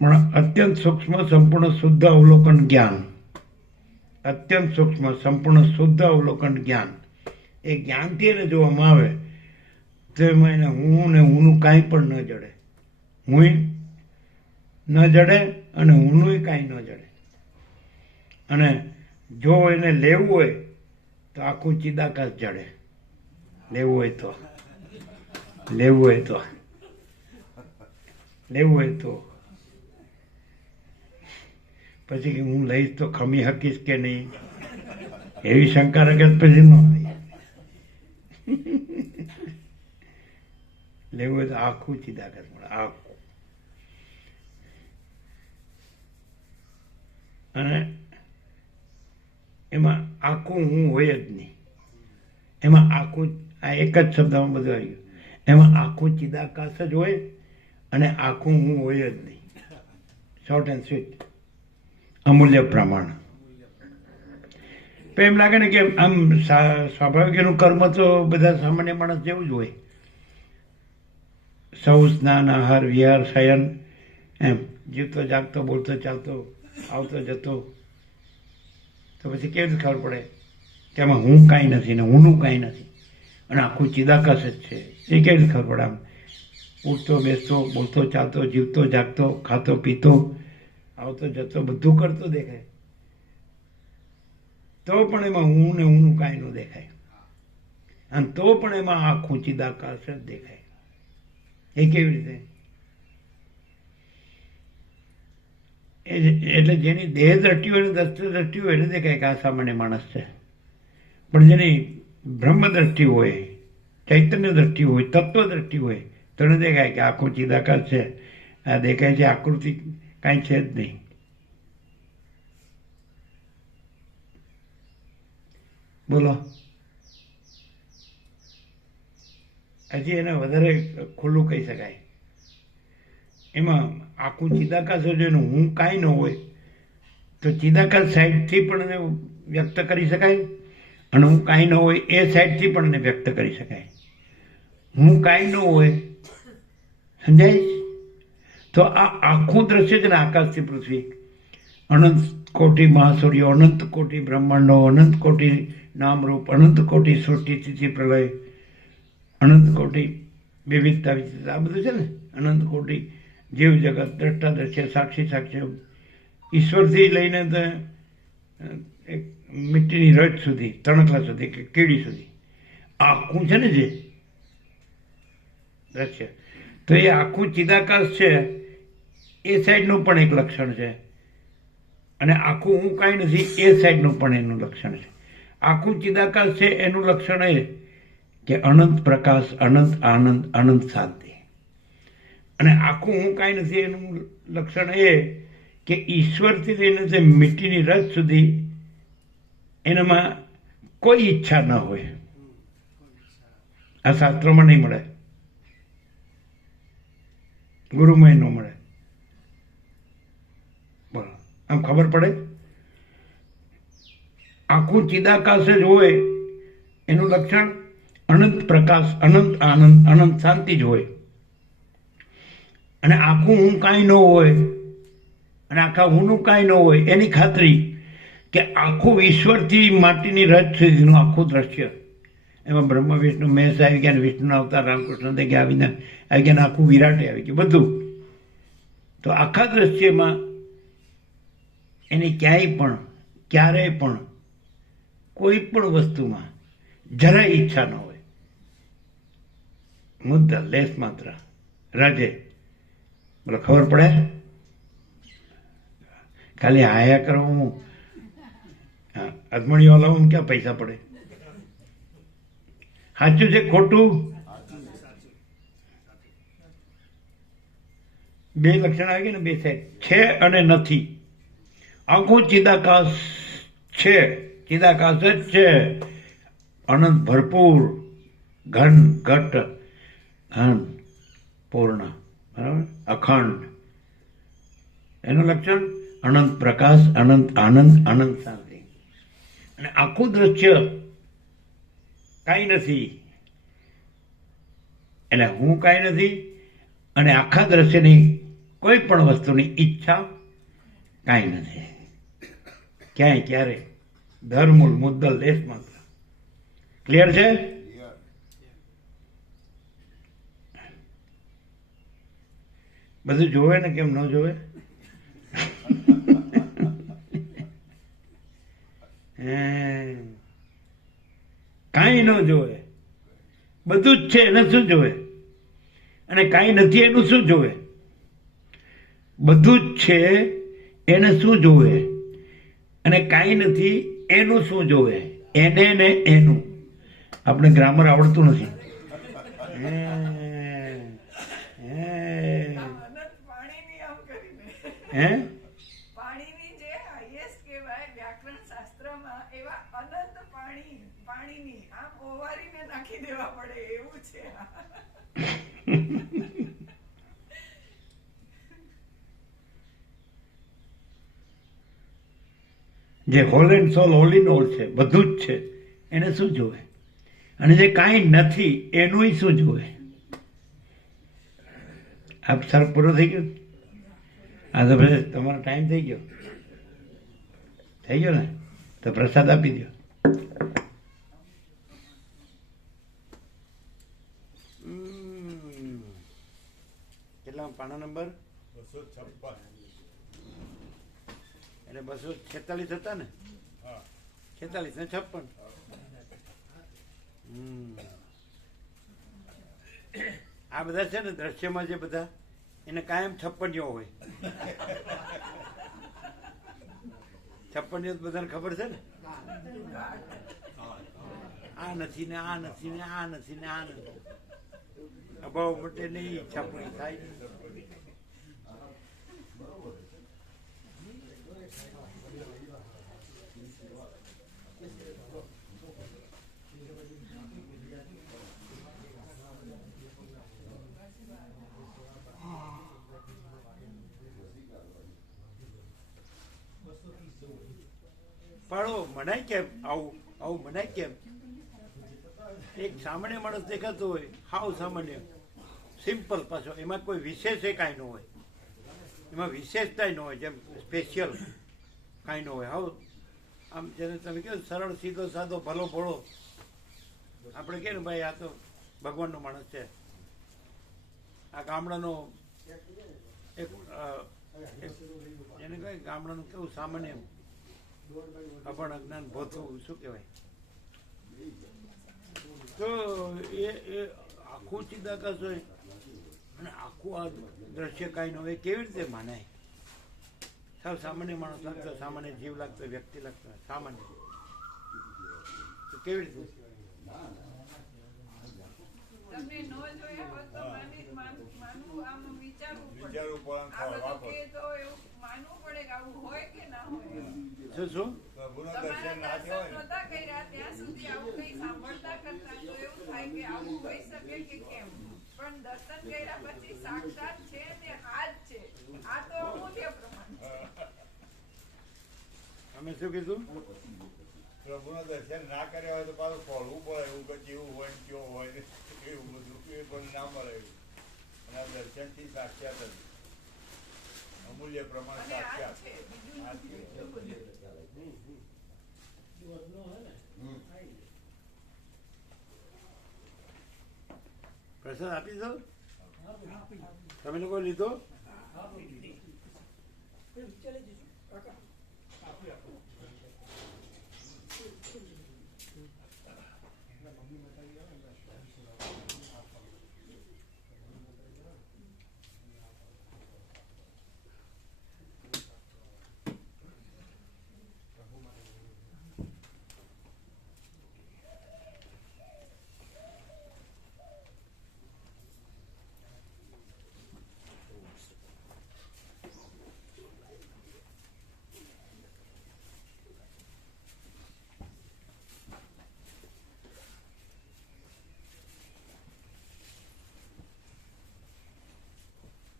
પણ અત્યંત સૂક્ષ્મ સંપૂર્ણ શુદ્ધ અવલોકન જ્ઞાન, અત્યંત સૂક્ષ્મ સંપૂર્ણ શુદ્ધ અવલોકન જ્ઞાન, એ જ્ઞાનથી એને જોવામાં આવે તો એમાં એને હું ને હુંનું કાંઈ પણ ન જડે. હું ન જડે અને હુંનું કાંઈ ન જડે. અને જો એને લેવું હોય તો આખું ચિદાકાશ જડે. લેવું હોય તો લેવું હોય તો લેવું હોય તો પછી કે હું લઈશ તો ખમી શકીશ કે નહીં, એવી શંકા રગત પછી ન હોય. લેવું હોય તો આખું ચિદાકાશ મળે, આખું. અને એમાં આખું હું હોય જ નહીં. એમાં આખું, આ એક જ શબ્દમાં બધું આવી ગયું. એમાં આખું ચિદાકાશ જ હોય અને આખું હું હોય જ નહીં. શોર્ટ એન્ડ સ્વીટ, અમૂલ્ય પ્રમાણ. તો એમ લાગે ને કે આમ સ્વાભાવિક એનું કર્મ તો બધા સામાન્ય માણસ જેવું જ હોય. સૌ સ્નાન, આહાર, વિહાર, શયન, એમ જીવતો જાગતો, બોલતો ચાલતો, આવતો જતો. તો પછી કેવી રીતે ખબર પડે કે આમાં હું કાંઈ નથી ને હુંનું કાંઈ નથી, અને આખું ચિદાકાશ જ છે? એ કેવી રીતે ખબર પડે? આમ ઉઠતો બેસતો, બોલતો ચાલતો, જીવતો જાગતો, ખાતો પીતો, આવતો જતો, બધું કરતો દેખાય, તો પણ એમાં હું ને હુંનું કાંઈ ન દેખાય. અને તો પણ એમાં આખું ચિદાકાશ જ દેખાય. એ કેવી રીતે? એટલે જેની દેહ દ્રષ્ટિ હોય ને દસ્ત દ્રષ્ટિ હોય એને દેખાય કે આ સામાન્ય માણસ છે. પણ જેની બ્રહ્મ દ્રષ્ટિ હોય, ચૈતન્ય દ્રષ્ટિ હોય, તત્વ દ્રષ્ટિ હોય તો ન દેખાય કે આખું ચિદાકાશ છે. આ દેખાય છે આકૃતિ કાંઈ છે જ નહીં. બોલો, હજી એને વધારે ખુલ્લું કહી શકાય. એમાં આખું ચિદાકાશ હોય ને હું કાંઈ ન હોય તો ચિદાકાશ સાઈડથી પણ એને વ્યક્ત કરી શકાય અને હું કાંઈ ન હોય એ સાઈડથી પણ એને વ્યક્ત કરી શકાય. હું કાંઈ ન હોય, સમજાય? તો આ આખું દ્રશ્ય છે ને આકાશથી પૃથ્વી, અનંત કોટી મહાસૂર્યો, અનંત કોટી બ્રહ્માંડો, અનંત કોટી નામરૂપ, અનંત કોટી સૃષ્ટિ સ્થિતિ પ્રલય, અનંત કોટી વિવિધતા વિવિધતા, આ બધું છે ને અનંત કોટી જીવ જગત, દ્રષ્ટા દ્રશ્ય, સાક્ષી સાક્ષ્ય, ઈશ્વરથી લઈને તો એક મિટ્ટીની રજ સુધી, તણખલા સુધી કે કીડી સુધી આખું છે ને જે દ્રશ્ય, તો એ આખું ચિદાકાશ છે એ સાઈડનું પણ એક લક્ષણ છે અને આખું હું કાંઈ નથી એ સાઈડનું પણ એનું લક્ષણ છે. આખું ચિદાકાશ છે એનું લક્ષણ એ કે અનંત પ્રકાશ, અનંત આનંદ, અનંત શાંતિ. અને આખું હું કાંઈ નથી એનું લક્ષણ એ કે ઈશ્વરથી લઈને તે મિટ્ટીની રજ સુધી એનામાં કોઈ ઈચ્છા ન હોય. આ શાસ્ત્રોમાં નહીં મળે, ગુરુમાં ન મળે. બોલો, આમ ખબર પડે? આખું ચિદાકાશ જ હોય એનું લક્ષણ અનંત પ્રકાશ, અનંત આનંદ, અનંત શાંતિ જ હોય. અને આખું હું કાંઈ ન હોય અને આખા હુંનું કાંઈ ન હોય એની ખાતરી કે આખું ઈશ્વરથી માટીની રજ સુધીનું આખું દ્રશ્ય, એમાં બ્રહ્મ વિષ્ણુ મહેશ આવી ગયા, વિષ્ણુના અવતાર રામકૃષ્ણ દેખ્યા આવીને આવી ગયા, આખું વિરાટે આવી ગયું બધું. તો આખા દ્રશ્યમાં એની ક્યાંય પણ ક્યારેય પણ કોઈ પણ વસ્તુમાં જરાય ઈચ્છા ન હોય. મુદ્દા લેસ માત્ર રાજે. બોલો, ખબર પડે? ખાલી હાયા કરવું અજમણીઓ લાવવું ક્યાં પૈસા પડે? સાચું છે ખોટું? બે લક્ષણ આવી ગયા ને, બે સાઈડ છે અને નથી. આખું ચિદાકાશ છે, ચિદાકાશ જ છે, અનંત ભરપૂર, ઘન ઘટ ઘન પૂર્ણ, બરાબર, અખંડ. એનું લક્ષણ અનંત પ્રકાશ, અનંત આનંદ, અનંત શાંતિ. અને આખું દ્રશ્ય કાંઈ નથી એટલે હું કાંઈ નથી અને આખા દ્રશ્યની કોઈ પણ વસ્તુની ઈચ્છા કાંઈ નથી. ક્યાંય ક્યારે ધર્મૂળ મુદ્દલ લેશ માત્ર. ક્લિયર છે? બધું જોવે ને, કેમ ન જોવે? કાંઈ ન જોવે, બધું જ છે એને શું જોવે? અને કાંઈ નથી એનું શું જોવે? બધું જ છે એને શું જોવે અને કાંઈ નથી એનું શું જોવે? એને ને એનું. આપણે ગ્રામર આવડતું નથી. અનંત પાણીની આમ કરીને હે પાણીની જે હાઈએસ્ટ કહેવાય વ્યાકરણ શાસ્ત્રમાં, એવા અનંત પાણીની આમ ઓવારીને નાખી દેવા પડે એવું છે. જે whole and soul, whole in all છે, બધું જ છે એને શું જોવે? અને જે કાંઈ નથી એનું શું જોવે? આપ સર પૂરો થઈ ગયો? હા તો પછી તમારો ટાઈમ થઈ ગયો ને, તો પ્રસાદ આપી દો. કેટલા પાના નંબર? 256 એટલે 246 હતા ને? 46 ને 56. આ બધા છે ને દ્રશ્યમાં જે બધા એને કાયમ 56 હોય. 56 બધાને ખબર છે ને? આ નથી ને આ નથી ને આ નથી ને આ નથી. અભાવ મટે નહીં, ઈચ્છા પૂરી થાય નહીં. પણ મનાય કેમ આવું આવું મનાય કેમ? એક સામાન્ય માણસ દેખાતો હોય, હાવ સામાન્ય, સિમ્પલ, પાછો એમાં કોઈ વિશેષ કાંઈ ન હોય, એમાં વિશેષતા ન હોય, જેમ સ્પેશિયલ કાંઈ ન હોય. હાવ આમ જેને તમે કહો સરળ સીધો સાદો ભલો ભોળો, આપણે કહે ને ભાઈ આ તો ભગવાનનો માણસ છે. આ ગામડાનો એક એને કહે ગામડાનું કેવું સામાન્ય અભણ અજ્ઞાન ભોથું શું કહેવાય, તો એ આખું ચિદાકાશ હોય અને આખું આ દ્રશ્ય કાંઈ ન હોય, કેવી રીતે માનાય? સાવ સામાન્ય માણસ લાગતો, સામાન્ય જીવ લાગતો, વ્યક્તિ લાગતો, સામાન્ય, તો કેવી રીતે? તમને ન જોયા હોત તો માનવું, આમ વિચારવું પડે. વિચારવું પડે, આ બધું કે તો એવું માનવું પડે કે આવું હોય કે ના હોય. શું પ્રભુના તમારા દર્શન ના દર્શન થયા હોય નહોતા કર્યા ત્યાં સુધી આવું કંઈ સાંભળતા કરતા તો એવું થાય કે આવું હોઈ શકે કે કેમ. પણ દર્શન કર્યા પછી સાક્ષાત છે ને આ જ છે. આ તો અમૂલ્ય પ્રમાણ છે. અમે શું કીધું? પ્રભુના દર્શન ના કર્યા હોય તો પાછું ફોડવું પડે, એવું કે જેવું હોય ને કેવું હોય ને એવું બધું એ પણ ના મળે એવું. અને આ દર્શનથી સાક્ષાત જ અમૂલ્ય પ્રમાણ અને આ જ સાક્ષાત. છે, બીજું આ જ નથી. છે. પ્રસાદ આપી દો, તમે લોકો લીધો?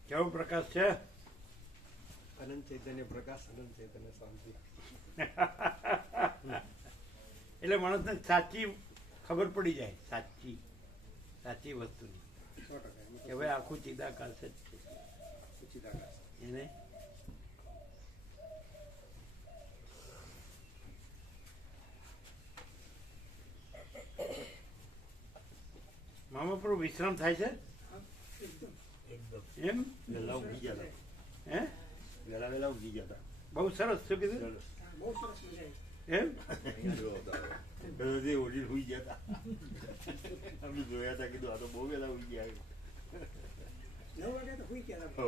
કેવો પ્રકાશ છે? અનંત ચૈતન્ય પ્રકાશ, અનંત ચૈતન્ય શાંતિ. એટલે માણસને સાચી ખબર પડી જાય, સાચી સાચી વસ્તુની, 100% કે ભાઈ આખું ચિદાકાશ જ છે ચિદાકાશ. એને. મામા પર વિશ્રામ થાય છે એમ? વહેલા ઉઠી ગયા હતા, હે? વહેલા ઉઠી ગયા હતા. બહુ સરસ. શું કીધું? બહુ સરસ મજા આવી. એમ? અહીંયા જો હતા. બધા ઓઢીને સુઈ ગયા હતા. અમે જોયા હતા, કીધું આ તો બહુ વહેલા ઉઠી ગયા. 9 વાગે તો હુઈ ગયા હતા. હો.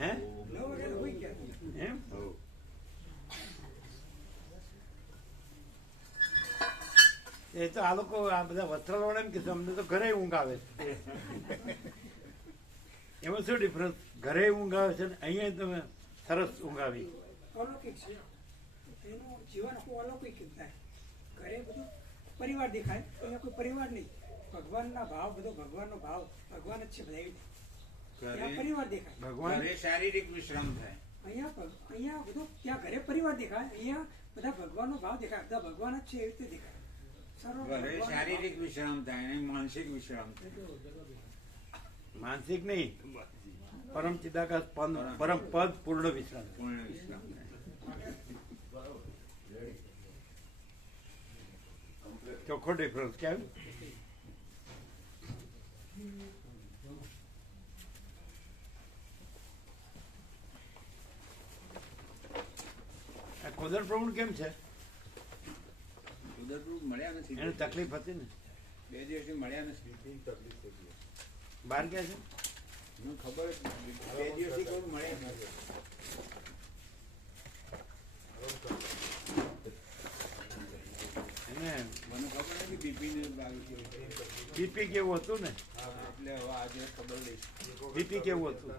હે? 9 વાગે તો હુઈ ગયા હતા. એમ? હો. એ તો આ લોકો આ બધા વસ્ત્રાલવાળા એમ કે અમને તો ઘરે ઊંઘ આવે છે. એમાં શું ડિફરન્સ? ઘરે ઊંઘ આવે છે ને અહીંયા તમે સરસ ઊંઘ આવી. અલૌકિક છે એનું જીવન આખું અલૌકિક થાય. ઘરે બધું પરિવાર દેખાય, અહીંયા કોઈ પરિવાર નહીં. ભગવાનના ભાવ, બધો ભગવાનનો ભાવ, ભગવાન જ છે બધા. ત્યાં પરિવાર દેખાય. ભગવાન શારીરિક વિશ્રામ થાય. અહીંયા બધું ત્યાં ઘરે પરિવાર દેખાય, અહીંયા બધા ભગવાનનો ભાવ દેખાય. બધા ભગવાન જ છે એવી રીતે દેખાય. સરળ ઘરે ભગવાનનો શારીરિક ભાવ. વિશ્રામ થાય અને માનસિક વિશ્રામ થાય. માનસિક નહીં, પરમ ચિદાકાશ પરમ પદ પૂર્ણ વિશ્રામ. પૂર્ણ વિશ્રામ થાય. ચોખ્ખો ડિફરન્સ કેમ? આ કોદર પ્રભુ કેમ છે? ઉદયપુર મળ્યા નથી. એને તકલીફ હતી ને, 2 દિવસથી મળ્યા નથી. બહાર ગયા છે. મને ખબર જ નથી. 2 દિવસથી કોઈ મળ્યા નથી. એને અને મને ખબર નથી બીપી ને બાવી કેવું છે. બીપી કેવું હતું ને, એટલે હવે આજે ખબર નહીં. બીપી કેવું હતું.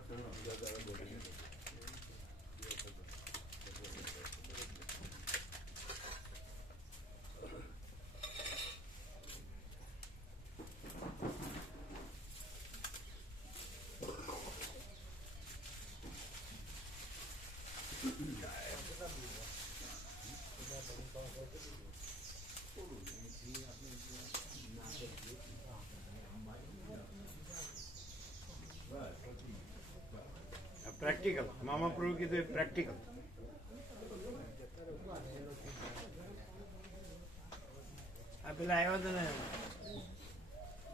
પ્રેક્ટિકલ મામા પ્રભુ કીધું એ પ્રેક્ટિકલ. આ પેલા આવ્યા હતા ને,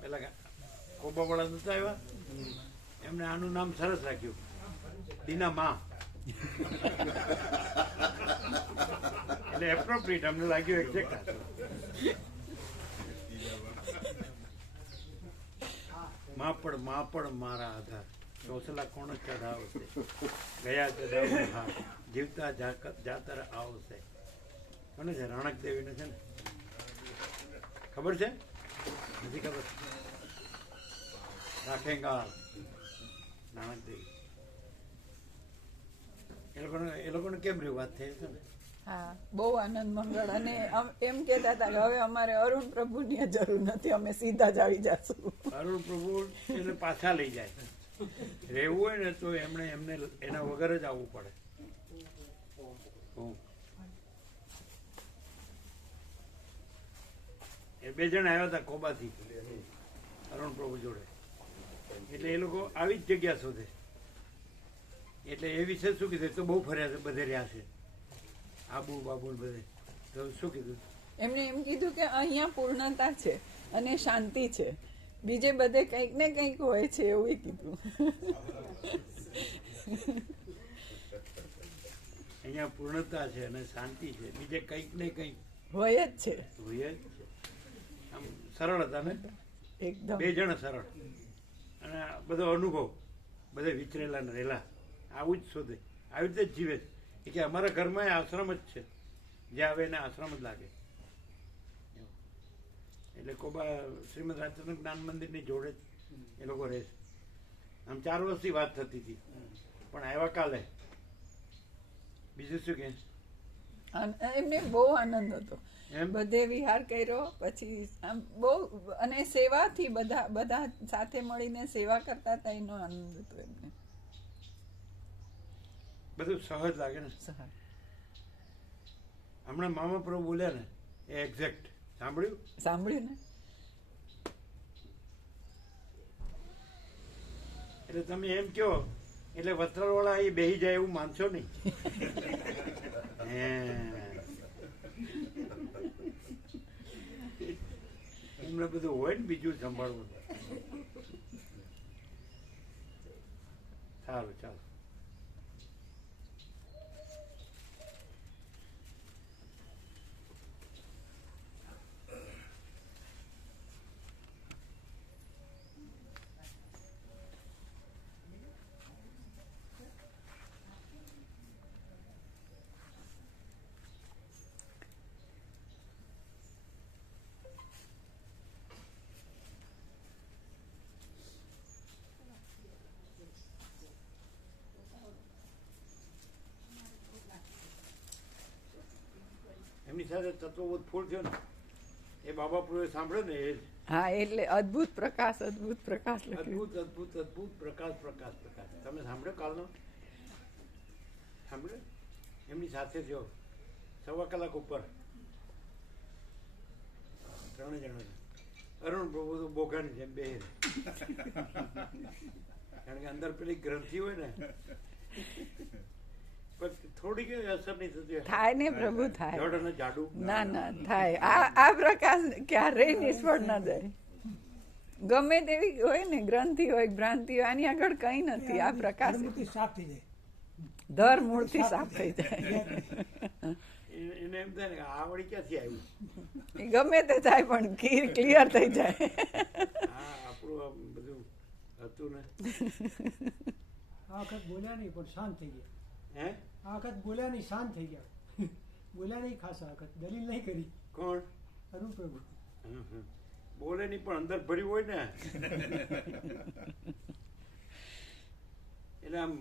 પેલા કોબાવાળા નતા આવ્યા, એમને આનું નામ સરસ રાખ્યું, દીના મા. એટલે એપ્રોપ્રિએટ અમને લાગ્યું એક્ઝેક્ટ. માપડ મારા આધાર, ચોસલા કોણ ચઢાવશે, ગયા ચઢાવ હા, જીવતા જાતર આવશે. કોને છે? રાણક દેવીને છે ને, ખબર છે? નથી ખબર? રાખેંગા રાણક દેવી. એ લોકોને કેમ રહ્યું વાત થઈ છે ને? હા, બહુ આનંદ મંગળ. અને એમ કહેતા હતા કે હવે અમારે અરુણ પ્રભુની જરૂર નથી, અમે સીધા જ આવી જશું. અરુણ પ્રભુ એને પાછા લઈ જાય. રહેવું હોય ને તો એમને એના વગર જ આવવું પડે. એ 2 જણ આવ્યા હતા કોબાથી અરુણ પ્રભુ જોડે. એટલે એ લોકો આવી જ જગ્યા શોધે. એટલે એ વિશે શું કીધું? તો બહુ ફર્યા છે, બધે રહ્યા છે, આબુ બાબુ બધે. તો શું કીધું? એમને એમ કીધું કે અહીંયા પૂર્ણતા છે અને શાંતિ છે, બીજે બધે કંઈક ને કંઈક હોય છે, એવું કીધું. અહીંયા પૂર્ણતા છે અને શાંતિ છે, બીજે કંઈક ને કંઈક હોય જ છે. હોય જ છે. આમ સરળ હતા ને, એકદમ 2 જણ સરળ. અને બધો અનુભવ, બધે વિચરેલા ને રહેલા, આવું જ શોધે, આવી રીતે જ જીવે છે. કે અમારા ઘરમાં આશ્રમ જ છે, જ્યાં આવે એને આશ્રમ જ લાગે. એટલે કોબા શ્રીમદ રાજચંદ્ર જ્ઞાન મંદિરની જોડે જ એ લોકો રહે છે. આમ 4 વર્ષથી વાત થતી હતી, પણ આવ્યા કાલે. બીજું શું કે? એમને બહુ આનંદ હતો. બધે વિહાર કર્યો, પછી આમ બહુ, અને સેવાથી બધા સાથે મળીને સેવા કરતા હતા, એનો આનંદ હતો એમને. બધું સહજ લાગે ને. હમણાં મામા પ્રભુ બોલ્યા ને એ એક્ઝેક્ટ સાંભળ્યું ને. એટલે તમે એમ કહો એટલે વસ્ત્રાલવાળા એ બેહી જાય એવું માનશો નહીં. એમને બધું હોય ને બીજું સંભાળવું. સારું, ચાલો. એમની સાથે તત્વબોધ ફૂલ થયો ને એ બાબા પૂર્વે સાંભળ્યો ને એ. હા, એટલે અદ્ભુત પ્રકાશ અદ્ભુત પ્રકાશ. તમે સાંભળ્યો કાલનો? સાંભળ્યો? એમની સાથે થયો 1.25 કલાક ઉપર. 3 જણા. અરુણ પ્રભુ તો બોઘાની જેમ બે. કારણ કે અંદર પેલી ગ્રંથિ હોય ને, થોડીક અસર નહીં થતી. થાય ને પ્રભુ, થાય. જડ અને જાડું ના થાય. આ પ્રકાશ ક્યારેય નિષ્ફળ ના જાય. ગમે તેવી હોય ને, ગ્રંથિ હોય, ભ્રાંતિ હોય, આની આગળ કઈ નથી. આ પ્રકાશ સાફ થઈ જાય, દર મૂળથી સાફ થઈ જાય. એને એમ થાય ને કે આ વળી ક્યાંથી આવ્યું. એ ગમે તે થાય પણ ક્લિયર થઈ જાય. આપણું આમ બધું હતું ને. આ વખત બોલ્યા નહીં પણ શાંત થઈ ગયા. હે? આ વખત બોલ્યા નહીં, શાંત થઈ ગયા. બોલ્યા નહીં ખાસ આ વખત, દલીલ નહીં કરી. કોણ? બોલે નહીં પણ અંદર ભર્યું હોય ને એટલે આમ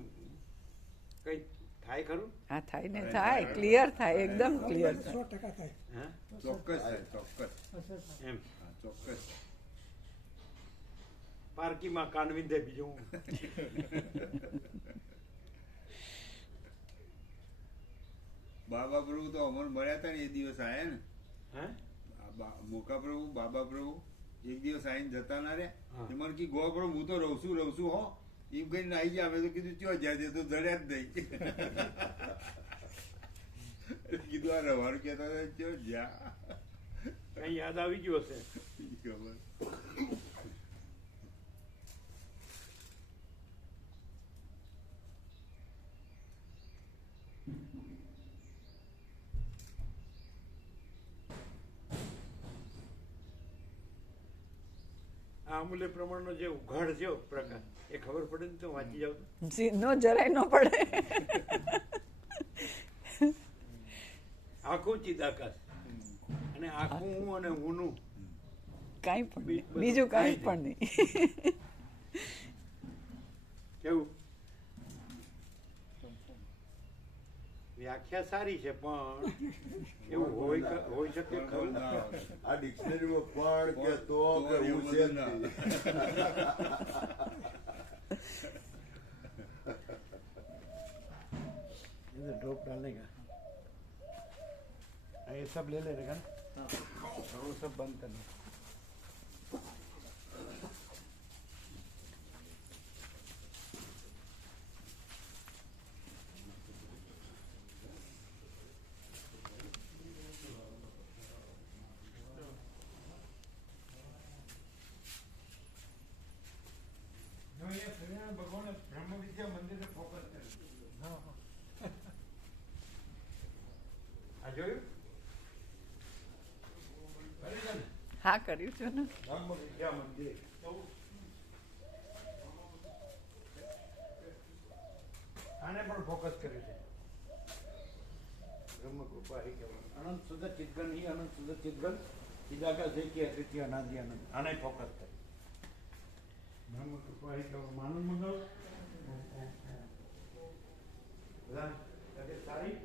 કઈ થાય ખરું? હા થાય ને થાય, ક્લિયર થાય, એકદમ ક્લિયર થાય. 100% થાય. હા ચોક્કસ સાહેબ, ચોક્કસ. એમ હા, ચોક્કસ. પારકીમાં કાન વિંધે બીજું બાબા પ્રભુ તો અમર મળ્યા હતા ને એ દિવસ આયા ને હે મોકા પ્રભુ બાબા પ્રભુ એક દિવસ આવીને જતા ના રે હા. એ મને કી ગો પ્રભુ હું તો રહું છું હો એમ કહીને આવી ગયા. અમે તો કીધું ચો જાય છે તો જડ્યા જ નહીં. કીધું આ રવાનું કહેતા હતા ચો જ્યાં કઈ યાદ આવી ગયું હશે. ખબર. આ અમૂલ્ય પ્રમાણનો જે ઉઘાડ થયો પ્રકાશ એ ખબર પડે ને તો વાંચી જાવ તો. નો જરાય ન પડે. આખું ચિદાકાશ અને આખું હું અને હુંનું કાંઈ પણ નહીં. બીજું કાંઈ પણ નહીં. કેવું વ્યાખ્યા સારી છે પણ એવું હોઈ શકે ખરું? આ ડિક્શનરીમાં પણ કે તો કે હું છે જ નહીં. इधर ड्रॉप डालने का ये सब ले लेने का ना और वो सब बंद करना. ભગવાન બ્રહ્મ વિદ્યા મંદિર ફોકસ કરે. આ જોયું? હા કર્યું છે ને. બ્રહ્મ વિદ્યા મંદિર આને પણ ફોકસ કર્યું છે. બ્રહ્મ કૃપા હી કેવલ અનંત શુદ્ધ ચિદગન હી અનંત શુદ્ધ ચિદગન ચિદાકાશ એકી અદ્વિતીય અનાદિ અનંત. આને ફોકસ કરે. બ્રહ્મ કૃપા હી કેવલ માનવ મંગળ બધા તબિયત સારી?